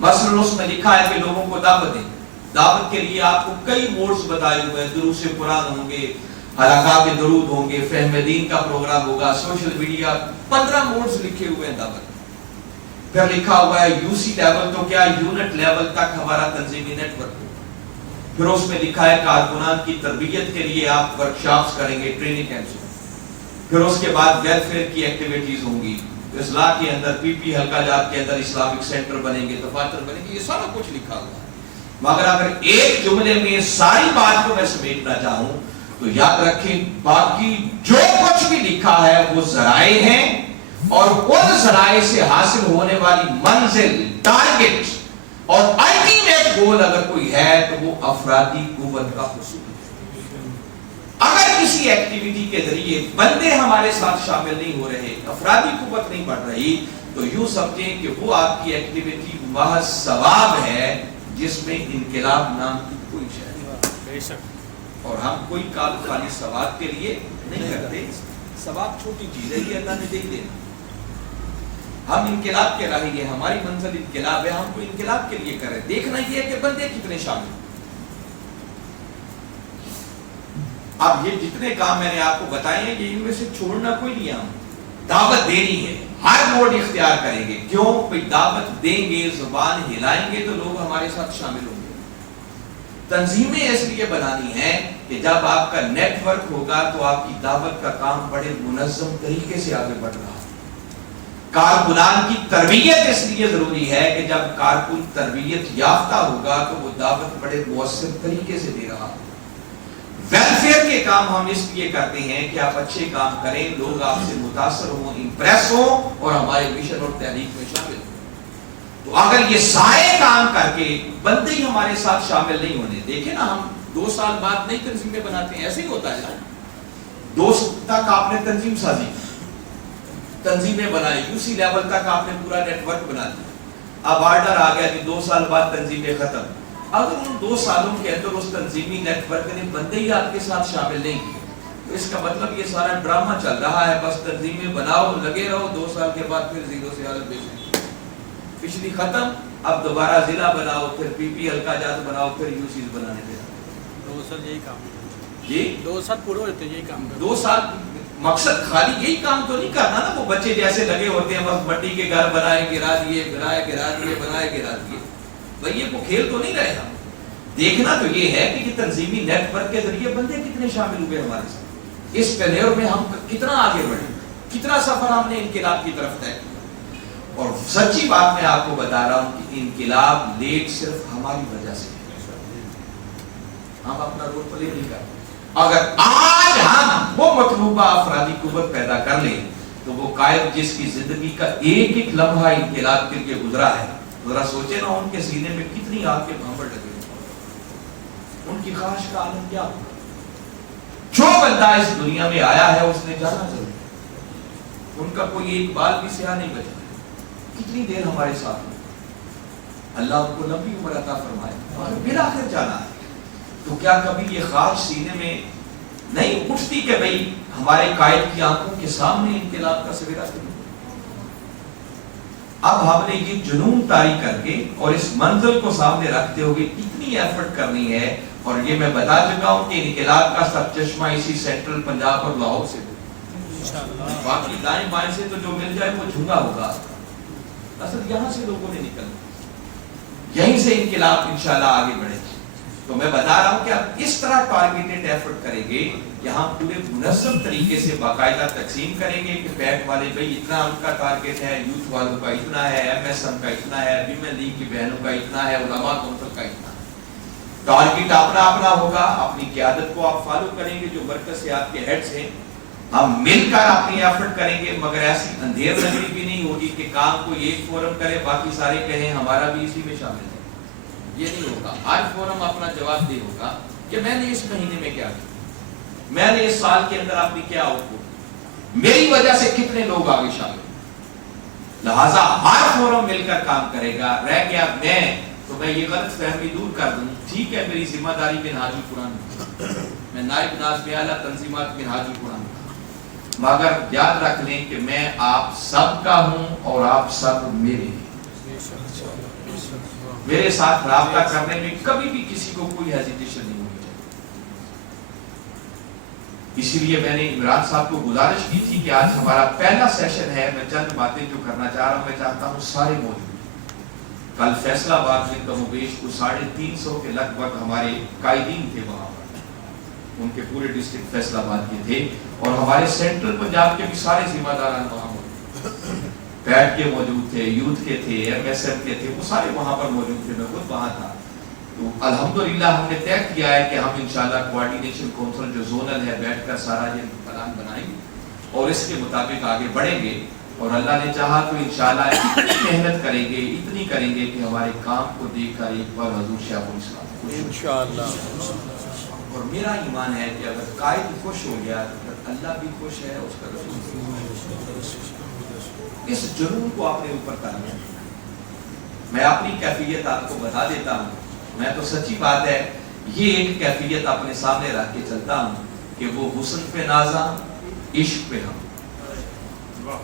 مثلا اس میں لکھا ہے کہ لوگوں کو دعوت دیں. دعوت کے لیے آپ کو کئی موڈز بتائے ہوئے ہیں. دروس قرآن ہوں گے, حلقات درود ہوں گے, فہم دین کا پروگرام ہوگا, سوشل میڈیا, 15 موڈز لکھے ہوئے ہیں دعوت. پھر لکھا ہوا ہے یو سی لیول تو کیا یونٹ لیول تک ہمارا تنظیمی نیٹ ورک. پھر اس میں لکھا ہے کارکنان کی تربیت کے لیے آپ ورکشاپس کریں گے, ٹریننگ کیمپس. پھر اس کے بعد ویلفیئر کی ایکٹیویٹیز ہوں گی, اصلاح کے اندر پی پی حلقہ جات کے اندر اسلامک سینٹر بنیں گے, دفاتر بنیں گے, یہ سارا کچھ لکھا ہوا ہے. مگر اگر ایک جملے میں ساری بات کو میں سمیٹنا چاہوں تو یاد رکھیں باقی جو کچھ بھی لکھا ہے وہ ذرائع ہیں, اور ان ذرائع سے حاصل ہونے والی منزل, ٹارگٹ اور الٹیمیٹ گول اگر کوئی ہے تو وہ افرادی قوت کا حصول ہے. اگر کسی ایکٹیویٹی کے ذریعے بندے ہمارے ساتھ شامل نہیں ہو رہے, افرادی قوت نہیں بڑھ رہی, تو یوں سمجھیں کہ وہ آپ کی ایکٹیویٹی محض ثواب ہے جس میں انقلاب نام کی کوئی شے. اور ہم کوئی کام خالی ثواب کے لیے نہیں کرتے. ثواب چھوٹی چیز ہے, یہ اللہ نے دے دی. ہم انقلاب کے راہی ہیں, ہماری منزل انقلاب ہے, ہم کو انقلاب کے لیے کریں. دیکھنا یہ ہے کہ بندے کتنے شامل. اب یہ جتنے کام میں نے آپ کو بتائے ہیں یہ ان میں سے چھوڑنا کوئی نہیں ہے. دعوت دینی ہے, ہر موڈ اختیار کریں گے. کیوں؟ کوئی دعوت دیں گے, زبان ہلائیں گے تو لوگ ہمارے ساتھ شامل ہوں گے. تنظیمیں اس لیے بنانی ہیں کہ جب آپ کا نیٹ ورک ہوگا تو آپ کی دعوت کا کام بڑے منظم طریقے سے آگے بڑھ رہا ہے. کارکنان کی تربیت اس لیے ضروری ہے کہ جب کارکن تربیت یافتہ ہوگا تو وہ دعوت بڑے مؤثر طریقے سے دے رہا ہے. ویلفیئر کے کام ہم اس لیے کرتے ہیں کہ آپ اچھے کام کریں, لوگ آپ سے متاثر ہوں, امپریس ہوں اور ہمارے مشن اور تحریک میں شامل ہوں. تو اگر یہ سارے کام کر کے بندے ہی ہمارے ساتھ شامل نہیں ہونے, دیکھیں نا ہم 2 سال بعد نئی تنظیمیں بناتے ہیں, ایسے ہی ہوتا ہے نا. 2 تک آپ نے تنظیم سازی, تنظیمیں بنائی, یو سی لیول تک آپ نے پورا نیٹ ورک بنا دیا. اب آرڈر آ گیا کہ 2 سال بعد تنظیمیں ختم. اگر ان 2 سالوں کے اندر اس تنظیمی نیٹ ورک نے بندے ہی آپ کے ساتھ شامل نہیں کیے تو اس کا مطلب یہ سارا ڈرامہ چل رہا ہے, بس تنظیمیں بناؤ, لگے رہو, 2 سال کے بعد پھر زیرو سے حالت بیچیں, پچھلی ختم, اب دوبارہ ضلع بناؤ, پھر پی پی حلقہ جات بناؤ, پھر یو سیز بنانے دے. 2 سال یہی کام ہے جی, 2 سال پورے ہوتے یہی کام. 2 سال مقصد خالی یہی کام تو نہیں کرنا نا. وہ بچے جیسے لگے ہوتے ہیں بس مٹی کے گھر بنائے, گرا دیے, بنائے, گرا دیے, بنائے, گرا دیے. بھائی یہ کو کھیل تو نہیں رہے ہم. دیکھنا تو یہ ہے کہ یہ تنظیمی نیٹ ورک کے ذریعے بندے کتنے شامل ہوئے ہمارے ساتھ, اس ٹینیور میں ہم کتنا آگے بڑھے, کتنا سفر ہم نے انقلاب کی طرف طے کیا. اور سچی بات میں آپ کو بتا رہا ہوں کہ انقلاب لیٹ صرف ہماری وجہ سے, ہم اپنا رول پلے نہیں کرتے. اگر آج ہم وہ مطلوبہ افرادی قوت پیدا کر لیں تو وہ قائد جس کی زندگی کا ایک ایک لمحہ انقلاب کے لیے گزرا ہے, ذرا سوچے نا ان کے سینے میں کتنی آگ کے بھانپڑ لگے, ان کی خواہش کا عالم کیا ہوگا. جو بندہ اس دنیا میں آیا ہے اس نے جانا ضرور, ان کا کوئی ایک بال بھی سیاہ نہیں بچا. کتنی دیر ہمارے ساتھ ہیں, اللہ ان کو لمبی عمر عطا فرمائے, اور بالآخر جانا ہے. تو کیا کبھی یہ خواہش سینے میں نہیں اٹھتی کہ بھئی ہمارے قائد کی آنکھوں کے سامنے انقلاب کا سویرا کریں. اب ہم نے یہ جنون طاری کر کے اور اس منزل کو سامنے رکھتے ہوئے اتنی ایفرٹ کرنی ہے, اور یہ میں بتا چکا ہوں کہ انقلاب کا سب چشمہ اسی سینٹرل پنجاب اور لاہور سے, باقی دائیں بائیں سے تو جو مل جائے وہ جھنگا ہوگا. اصل یہاں سے لوگوں نے نکلنا, یہیں سے انقلاب انشاءاللہ آگے بڑھے. تو میں بتا رہا ہوں کہ آپ اس طرح ٹارگیٹڈ ایفرٹ کریں گے کہ ہم پورے منظم طریقے سے باقاعدہ تقسیم کریں گے کہ پیٹ والے بھائی اتنا ان کا ٹارگیٹ ہے, یوتھ والوں کا اتنا ہے, ایم ایس ایم کا اتنا ہے, ویمن لیگ کی بہنوں کا اتنا ہے, علماء کونسل کا اتنا ہے. ٹارگیٹ اپنا اپنا ہوگا, اپنی قیادت کو آپ فالو کریں گے, جو مرکز سے آپ کے ہیڈز ہیں, ہم مل کر اپنی ایفرٹ کریں گے. مگر ایسی اندھیر نظری بھی نہیں ہوگی کہ کام کو ایک فورم کرے باقی سارے کہیں ہمارا بھی اسی میں شامل ہے. یہ نہیں ہوگا. ہر فورم اپنا جواب دے ہوگا کہ میں نے اس مہینے میں کیا کیا, میں نے اس سال کے اندر اپنی کیا آؤٹ پٹ, میری وجہ سے کتنے لوگ آگے شامل. لہذا ہر فورم مل کر کام کرے گا. رہ گیا میں, تو میں یہ غلط فہمی دور کر دوں, ٹھیک ہے میری ذمہ داری منہاج القرآن, میں نائب ناظم اعلیٰ تنظیمات منہاج القرآن, مگر یاد رکھ لیں کہ میں آپ سب کا ہوں اور آپ سب میرے ہیں. میرے ساتھ رابطہ کرنے میں کبھی بھی کسی کو کوئی ہیزیٹیشن نہیں ہونی چاہیے. اسی لیے میں نے عمران صاحب کو گزارش کی تھی کہ آج ہمارا پہلا سیشن ہے. میں چند باتیں جو کرنا چاہ رہا ہوں میں چاہتا ہوں سارے موجود. کل فیصلہ آباد میں کم و بیش کو 350 کے لگ بھگ ہمارے قائدین تھے وہاں پر. ان کے پورے ڈسٹرکٹ فیصلہ آباد کے تھے اور ہمارے سینٹرل پنجاب کے بھی سارے ذمہ داران وہاں موجود. پیٹ کے موجود تھے, یوتھ کے تھے, ایم ایس ایم کے تھے, وہ سارے وہاں پر موجود تھے. میں خود وہاں تھا. تو الحمدللہ ہم نے طے کیا ہے کہ ہم انشاءاللہ کوارڈینیشن کونسل جو زونل ہے بیٹھ کر سارا یہ پلان بنائیں گے اور اس کے مطابق آگے بڑھیں گے. اور اللہ نے چاہا تو انشاءاللہ اتنی محنت کریں گے, اتنی کریں گے کہ ہمارے کام کو دیکھ کر ایک بار حضور شیخ الاسلام انشاءاللہ. اور میرا ایمان ہے کہ اگر قائد خوش ہو گیا تو اللہ بھی خوش ہے, اس کا رسول بھی. اس جنون کو اپنے اوپر کرنا. میں اپنی کیفیت آپ کو بتا دیتا ہوں. میں تو سچی بات ہے یہ ایک کیفیت اپنے سامنے رکھ کے چلتا ہوں کہ وہ حسن پہ نازا, عشق پہ ہم.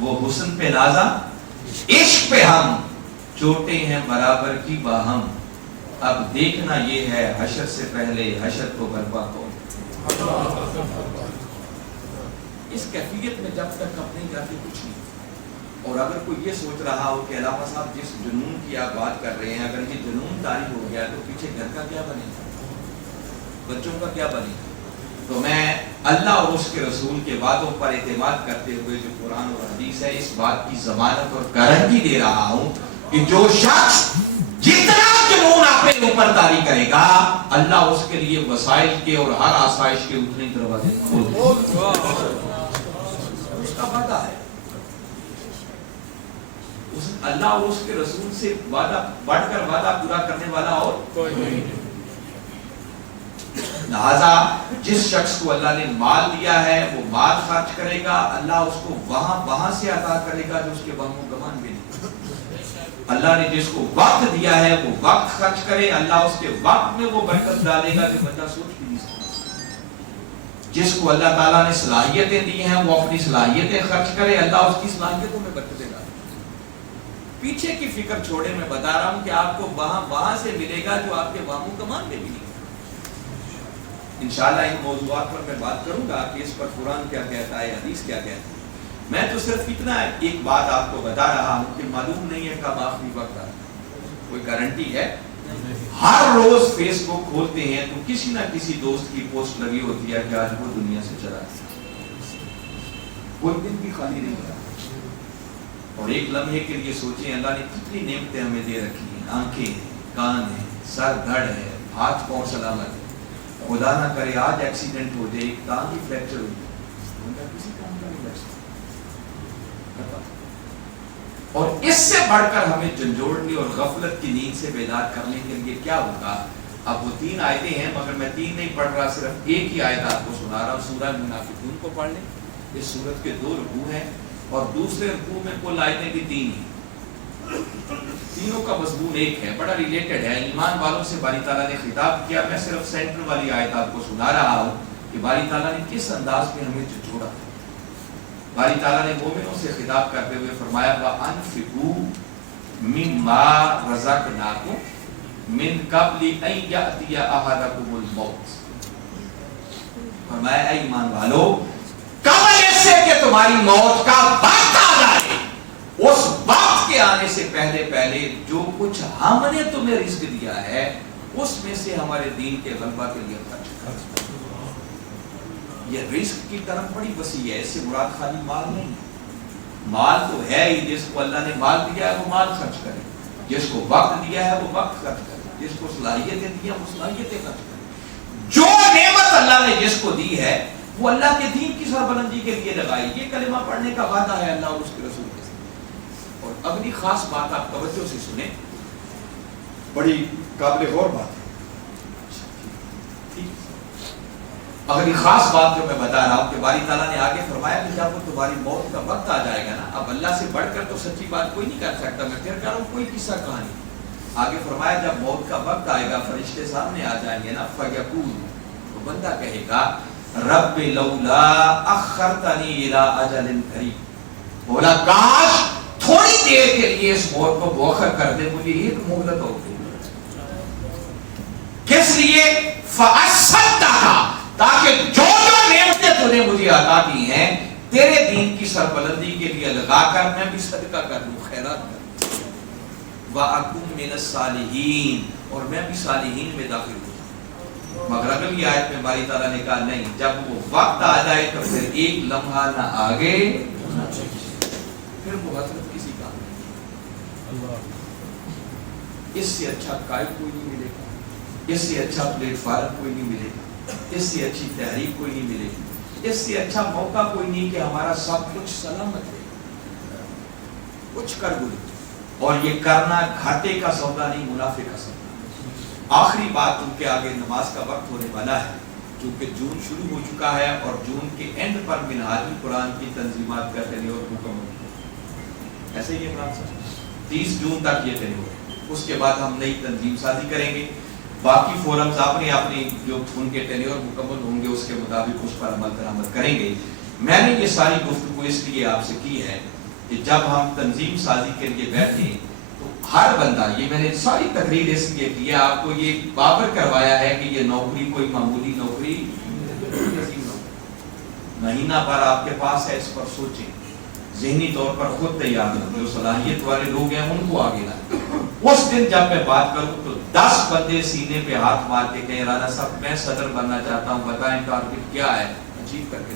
وہ حسن پہ نازا, عشق پہ ہم, چوٹیں ہیں برابر کی باہم. اب دیکھنا یہ ہے حشر سے پہلے حشر کو برپا کون. اس کیفیت میں جب تک اپنے جاتے کچھ نہیں. اور اگر کوئی یہ سوچ رہا ہو کہ علامہ صاحب جس جنون کی آپ بات کر رہے ہیں اگر یہ جنون طاری ہو گیا تو پیچھے گھر کا کیا بنے گا, بچوں کا کیا بنے گا. تو میں اللہ اور اس کے رسول کے وعدوں پر اعتماد کرتے ہوئے جو قرآن اور حدیث ہے اس بات کی ضمانت اور گارنٹی دے رہا ہوں کہ جو شخص جتنا جنون اپنے اوپر طاری کرے گا اللہ اس کے لیے وسائل کے اور ہر آسائش کے اتنے دروازے کھول دے گا. اس کا وعدہ ہے. اللہ اور اس کے رسول سے وعدہ بڑھ کر وعدہ پورا کرنے والا اور کوئی نہیں. لہذا جس شخص کو اللہ نے مال دیا ہے وہ مال خرچ کرے گا, اللہ اس کو وہاں سے عطا کرے گا جو اس کے وہم و گمان بھی نہیں. اللہ نے جس کو وقت دیا ہے وہ وقت خرچ کرے, اللہ اس کے وقت میں وہ برکت ڈالے گا جو بندہ سوچ بھی نہیں سکتا. جس کو اللہ تعالیٰ نے صلاحیتیں دی ہیں وہ اپنی صلاحیتیں خرچ کرے, اللہ اس کی صلاحیتوں میں برکت دے گا. پیچھے کی فکر چھوڑے, میں بتا رہا ہوں کہ آپ کو وہاں سے ملے گا جو آپ کے وہم و گمان میں بھی نہیں. انشاءاللہ ان موضوعات پر میں بات کروں گا کہ اس پر قرآن کیا کہتا ہے, حدیث کیا کہتا ہے. میں تو صرف اتنا ایک بات آپ کو بتا رہا ہوں کہ معلوم نہیں ہے کب آخری وقت آتا, کوئی گارنٹی ہے. ہر روز فیس بک کھولتے ہیں تو کسی نہ کسی دوست کی پوسٹ لگی ہوتی ہے کہ آج وہ دنیا سے چلا گیا. کوئی دن بھی خالی نہیں رہا. اور ایک لمحے کے لیے سوچیں اللہ نے کتنی نعمتیں ہمیں دے رکھی ہیں. آنکھیں ہیں, کان ہیں, سر دھڑ ہے, ہاتھ پاؤں سلامت ہے. خدا نہ کرے آج ایکسیڈنٹ ہو جائے, ایک ٹانگ ہی فریکچر ہو جائے, بندہ کسی کام کا نہیں لگ سکتا. اور اس سے بڑھ کر ہمیں جھنجھوڑنے اور غفلت کی نیند سے بیدار کرنے کے لیے کیا ہوگا. اب وہ 3 آیتیں ہیں مگر میں 3 نہیں پڑھ رہا, صرف ایک ہی آیت آپ کو سنا رہا ہوں. سورہ منافقون کو پڑھ لیں. اس سورت کے 2 رکوع ہیں اور دوسرے رکوع میں کل آیتیں بھی 3 ہیں. تینوں کا مضمون ایک ہے, بڑا ریلیٹڈ ہے. ایمان والوں سے باری تعالیٰ نے خطاب کیا. میں صرف سینٹر والی آیت آپ کو سنا رہا ہوں کہ باری تعالیٰ نے کس انداز میں ہمیں جھنجھوڑا. باری تعالیٰ نے مومنوں سے خطاب کرتے ہوئے فرمایا وَأَنفِقُوا مِمَّا رَزَقْنَاكُمْ مِن قَبْلِ أَن يَأْتِيَ أَحَدَكُمُ الْمَوْتُ. فرمایا اے ایمان والو قبل اس سے کہ تمہاری موت کا وقت آ جائے, اس وقت کے آنے سے پہلے جو کچھ ہم نے تمہیں رزق دیا ہے اس میں سے ہمارے دین کے غلبہ کے لیے خرچ کرو. یہ رزق کی طرف بڑی وسیع ہے. اس سے مراد خالی مال نہیں, مال تو ہے ہی. جس کو اللہ نے مال دیا ہے وہ مال خرچ کرے, جس کو وقت دیا ہے وہ وقت خرچ کرے, جس کو صلاحیتیں دی ہیں وہ صلاحیتیں خرچ کرے. جو نعمت اللہ نے جس کو دی ہے وہ اللہ کے دین کی سربلندی کے لیے لگائی. یہ کلمہ پڑھنے کا وعدہ ہے اللہ اور اس کے رسول کے ساتھ. اور اگلی خاص بات آپ توجہ سے سنیں, بڑی قابل غور بات ہے. اگلی خاص بات جو میں بتا رہا ہوں کہ باری تعالیٰ نے آگے فرمایا کہ جب وہ تمہاری موت کا وقت آ جائے گا نا, اب اللہ سے بڑھ کر تو سچی بات کوئی نہیں کر سکتا. میں پھر کہہ رہا ہوں کوئی قصہ کہانی. آگے فرمایا جب موت کا وقت آئے گا فرشتے سامنے آ جائیں گے نا, فَيَقُولُ, تو بندہ کہے گا رب لولا اخرتنی الی اجل قریب, بولا کاش تھوڑی دیر کے لیے اس موت کو مؤخر کر دے, مجھے ایک مہلت ہوتی ہے. کس لیے؟ فَأَصَّدَّقَ, تاکہ جو نعمتیں تو نے مجھے عطا کی ہیں تیرے دین کی سربلندی کے لیے لگا کر میں بھی صدقہ کر دوں, خیرات کر دوں. وَأَكُن مِّنَ الصَّالِحِينَ, اور میں بھی صالحین میں داخل ہوں. مگر اگلی آیت میں باری تعالیٰ نے کہا نہیں, جب وہ وقت آ جائے تو پھر ایک لمحہ نہ آگے پھر وہ حضرت کسی کا اس سے اچھا قائد کوئی نہیں ملے گا, اس سے اچھا پلیٹ فارم کوئی نہیں ملے گا, اس سے اچھی تحریک کوئی نہیں ملے گی, اس سے اچھا موقع کوئی نہیں کہ ہمارا سب کچھ سلامت ہے. کچھ کر گزرے, اور یہ کرنا گھاٹے کا سودا نہیں, منافع کا سودا. آخری بات ان کے آگے نماز کا وقت ہونے والا ہے, کیونکہ جون شروع ہو چکا ہے اور جون کے اینڈ پر منہاج القرآن کی تنظیمات کا ٹینیور مکمل ہے. ایسے ہی عمران صاحب 30 جون تک یہ ٹینیور, اس کے بعد ہم نئی تنظیم سازی کریں گے. باقی فورمز اپنے جو ان کے ٹینیور مکمل ہوں گے اس کے مطابق اس پر عمل درآمد کریں گے. میں نے یہ ساری گفتگو اس لیے آپ سے کی ہے کہ جب ہم تنظیم سازی کے لیے بیٹھے تو ہر بندہ, یہ میں نے ساری تقریر اس لیے کی ہے, آپ کو یہ باور کروایا ہے کہ یہ نوکری کوئی معمولی نوکری, مہینہ بھر آپ کے پاس ہے, اس پر سوچیں, ذہنی طور پر خود تیار ہوں, جو صلاحیت والے لوگ ہیں ان کو آگے لائیں. اس دن جب میں بات کروں تو 10 بندے سینے پہ ہاتھ مار کے کہیں رانا صاحب میں صدر بننا چاہتا ہوں, بتائیں ٹارگٹ کیا ہے, اچیو کر کے.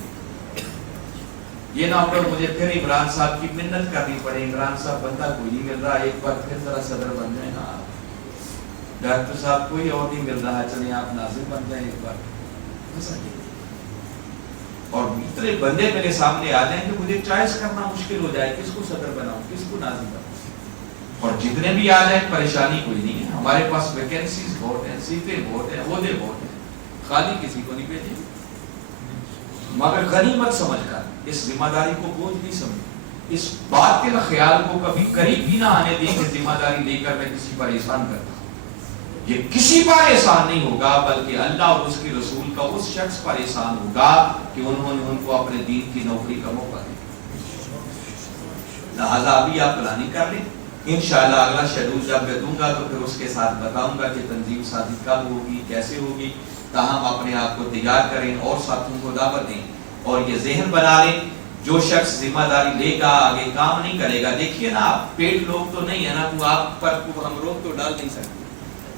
یہ نہ ہوگا مجھے پھر عمران صاحب کی منت کرنی پڑے, عمران صاحب بندہ کوئی نہیں مل رہا, ایک بار پھر ذرا صدر بن جائیں نا, ڈاکٹر صاحب کوئی اور نہیں مل رہا, چلیں آپ ناظر بن جائیں ایک بار. اور اتنے بندے میرے سامنے آ جائیں کہ مجھے چوائس کرنا مشکل ہو جائے, کس کو صدر بناؤں, کس کو ناظر بناؤں. اور جتنے بھی آ جائیں پریشانی کوئی نہیں ہے, ہمارے پاس ویکینسیز بہت ہیں, سیٹیں بہت ہیں, عہدے بہت ہیں, خالی کسی کو نہیں بھیجیں. مگر غنیمت سمجھ کر, اس ذمہ داری کو بوجھ نہیں سمجھ, اس باطل خیال کو کبھی قریب بھی نہ آنے دیں کہ ذمہ داری لے کر میں کسی پر احسان کرتا ہوں. یہ کسی پر احسان نہیں ہوگا, بلکہ اللہ اور اس کے رسول کا اس شخص پر احسان ہوگا کہ انہوں نے ان کو اپنے دین کی نوکری کا موقع دیا. لہٰذا ابھی آپ پلاننگ کر لیں, انشاءاللہ اگلا شیڈول جب میں دوں گا تو پھر اس کے ساتھ بتاؤں گا کہ تنظیم سازی کب ہوگی, کیسے ہوگی. تاہم اپنے آپ کو تیار کریں اور ساتھوں کو دعوت دیں, اور یہ ذہن بنا لیں جو شخص ذمہ داری لے گا آگے کام نہیں کرے گا. دیکھیے نا, آپ پیٹ لوگ تو نہیں ہے نا, تو آپ پر ہم روک تو ڈال نہیں سکتے,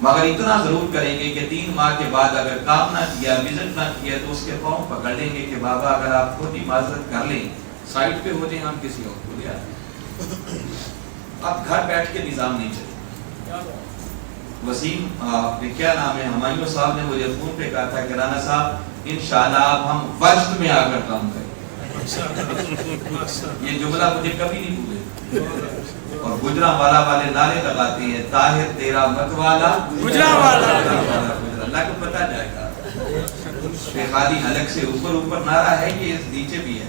مگر اتنا ضرور کریں گے کہ 3 ماہ کے بعد اگر کام نہ کیا, وزٹ نہ کیا, تو اس کے پاؤں پکڑ لیں گے کہ بابا اگر آپ خود ہی معذرت کر لیں, سائٹ پہ ہو جائیں, ہم کسی اور کو لے آتے. اب گھر بیٹھ کے نظام نہیں چلے. وسیم کیا نام ہے, ہمایوں صاحب نے مجھے فون پہ کہا تھا کہ رانا صاحب انشاءاللہ اب ہم وجد میں آ کر کام کریں. یہ جملہ مجھے کبھی نہیں بھولے. اور گجرانوالا والے نعرے لگاتے ہیں, طاہر تیرا مت والا گجرانوالا, اللہ کو پتہ جائے گا کہ خالی حلق سے اوپر نعرہ ہے کہ نیچے بھی ہے.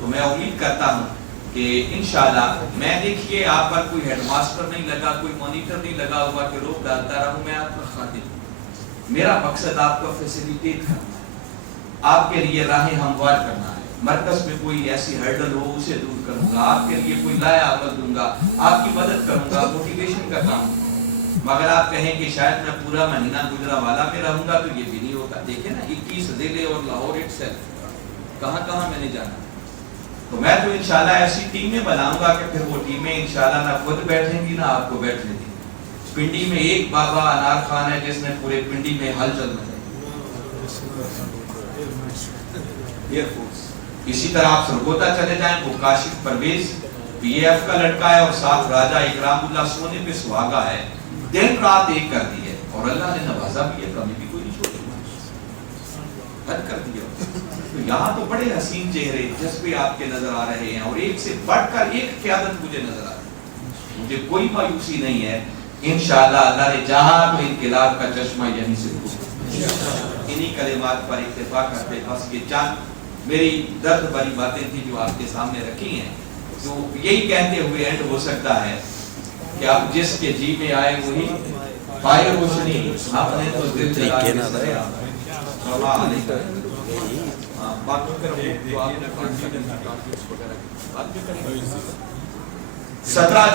تو میں امید کرتا ہوں کہ انشاءاللہ, میں دیکھیے آپ پر کوئی ہیڈ ماسٹر نہیں لگا, کوئی مانیٹر نہیں لگا ہوا کہ روک ڈالتا رہوں, میں آپ کا خادم ہوں. میرا مقصد آپ کو فیسیلیٹیٹ کرنا ہے, آپ کے لیے راہیں ہموار کرنا ہے. مرکز میں کوئی ایسی ہرڈل ہو اسے دور کروں گا, آپ کے لیے کوئی لایا عمل دوں گا, آپ کی مدد کروں گا, موٹیویشن کا کام. مگر آپ کہیں کہ شاید میں پورا مہینہ گجرانوالا میں رہوں گا, تو یہ بھی نہیں ہوتا. دیکھیں نا 21 ضلع اور لاہور اٹ سیلف, کہاں میں نے جانا. تو میں تو انشاءاللہ ایسی ٹیمیں بناؤں گا کہ پھر وہ ٹیمیں انشاءاللہ نہ خود بیٹھیں گی نہ آپ کو بیٹھنے دیں. پنڈی میں ایک بابا انار خان ہے جس نے پورے پنڈی میں ہلچل مچائی. Air force. اسی طرح آپ سرگودا چلے جائیں, وہ کاشف پرویز پی اے ایف کا لڑکا ہے, اور ساتھ راجہ اکرام اللہ سونے پہ سہاگا ہے, دن رات ایک کر دی ہے, اور اللہ نے نوازا بھی ہے, کبھی بھی کوئی نہیں چھوڑی, حد کر دیا. تو یہاں تو بڑے حسین چہرے جذبے آپ کے نظر آ رہے ہیں, اور ایک سے بڑھ کر ایک قیادت مجھے نظر آ رہی ہے. مجھے کوئی مایوسی نہیں ہے. انشاءاللہ اللہ نے چاہا تو انقلاب کا چشمہ یہیں سے ہوگا. انہی کلمات پر اکتفا کرتے بس یہ چند میری درد بھری باتیں تھی جو آپ کے سامنے رکھی ہیں. تو یہی کہتے ہوئے اینڈ ہو سکتا ہے کہ آپ جس کے جی میں آئے وہی پائے روشنی, آپ نے تو دل جلا کے سرے بات کریں. 17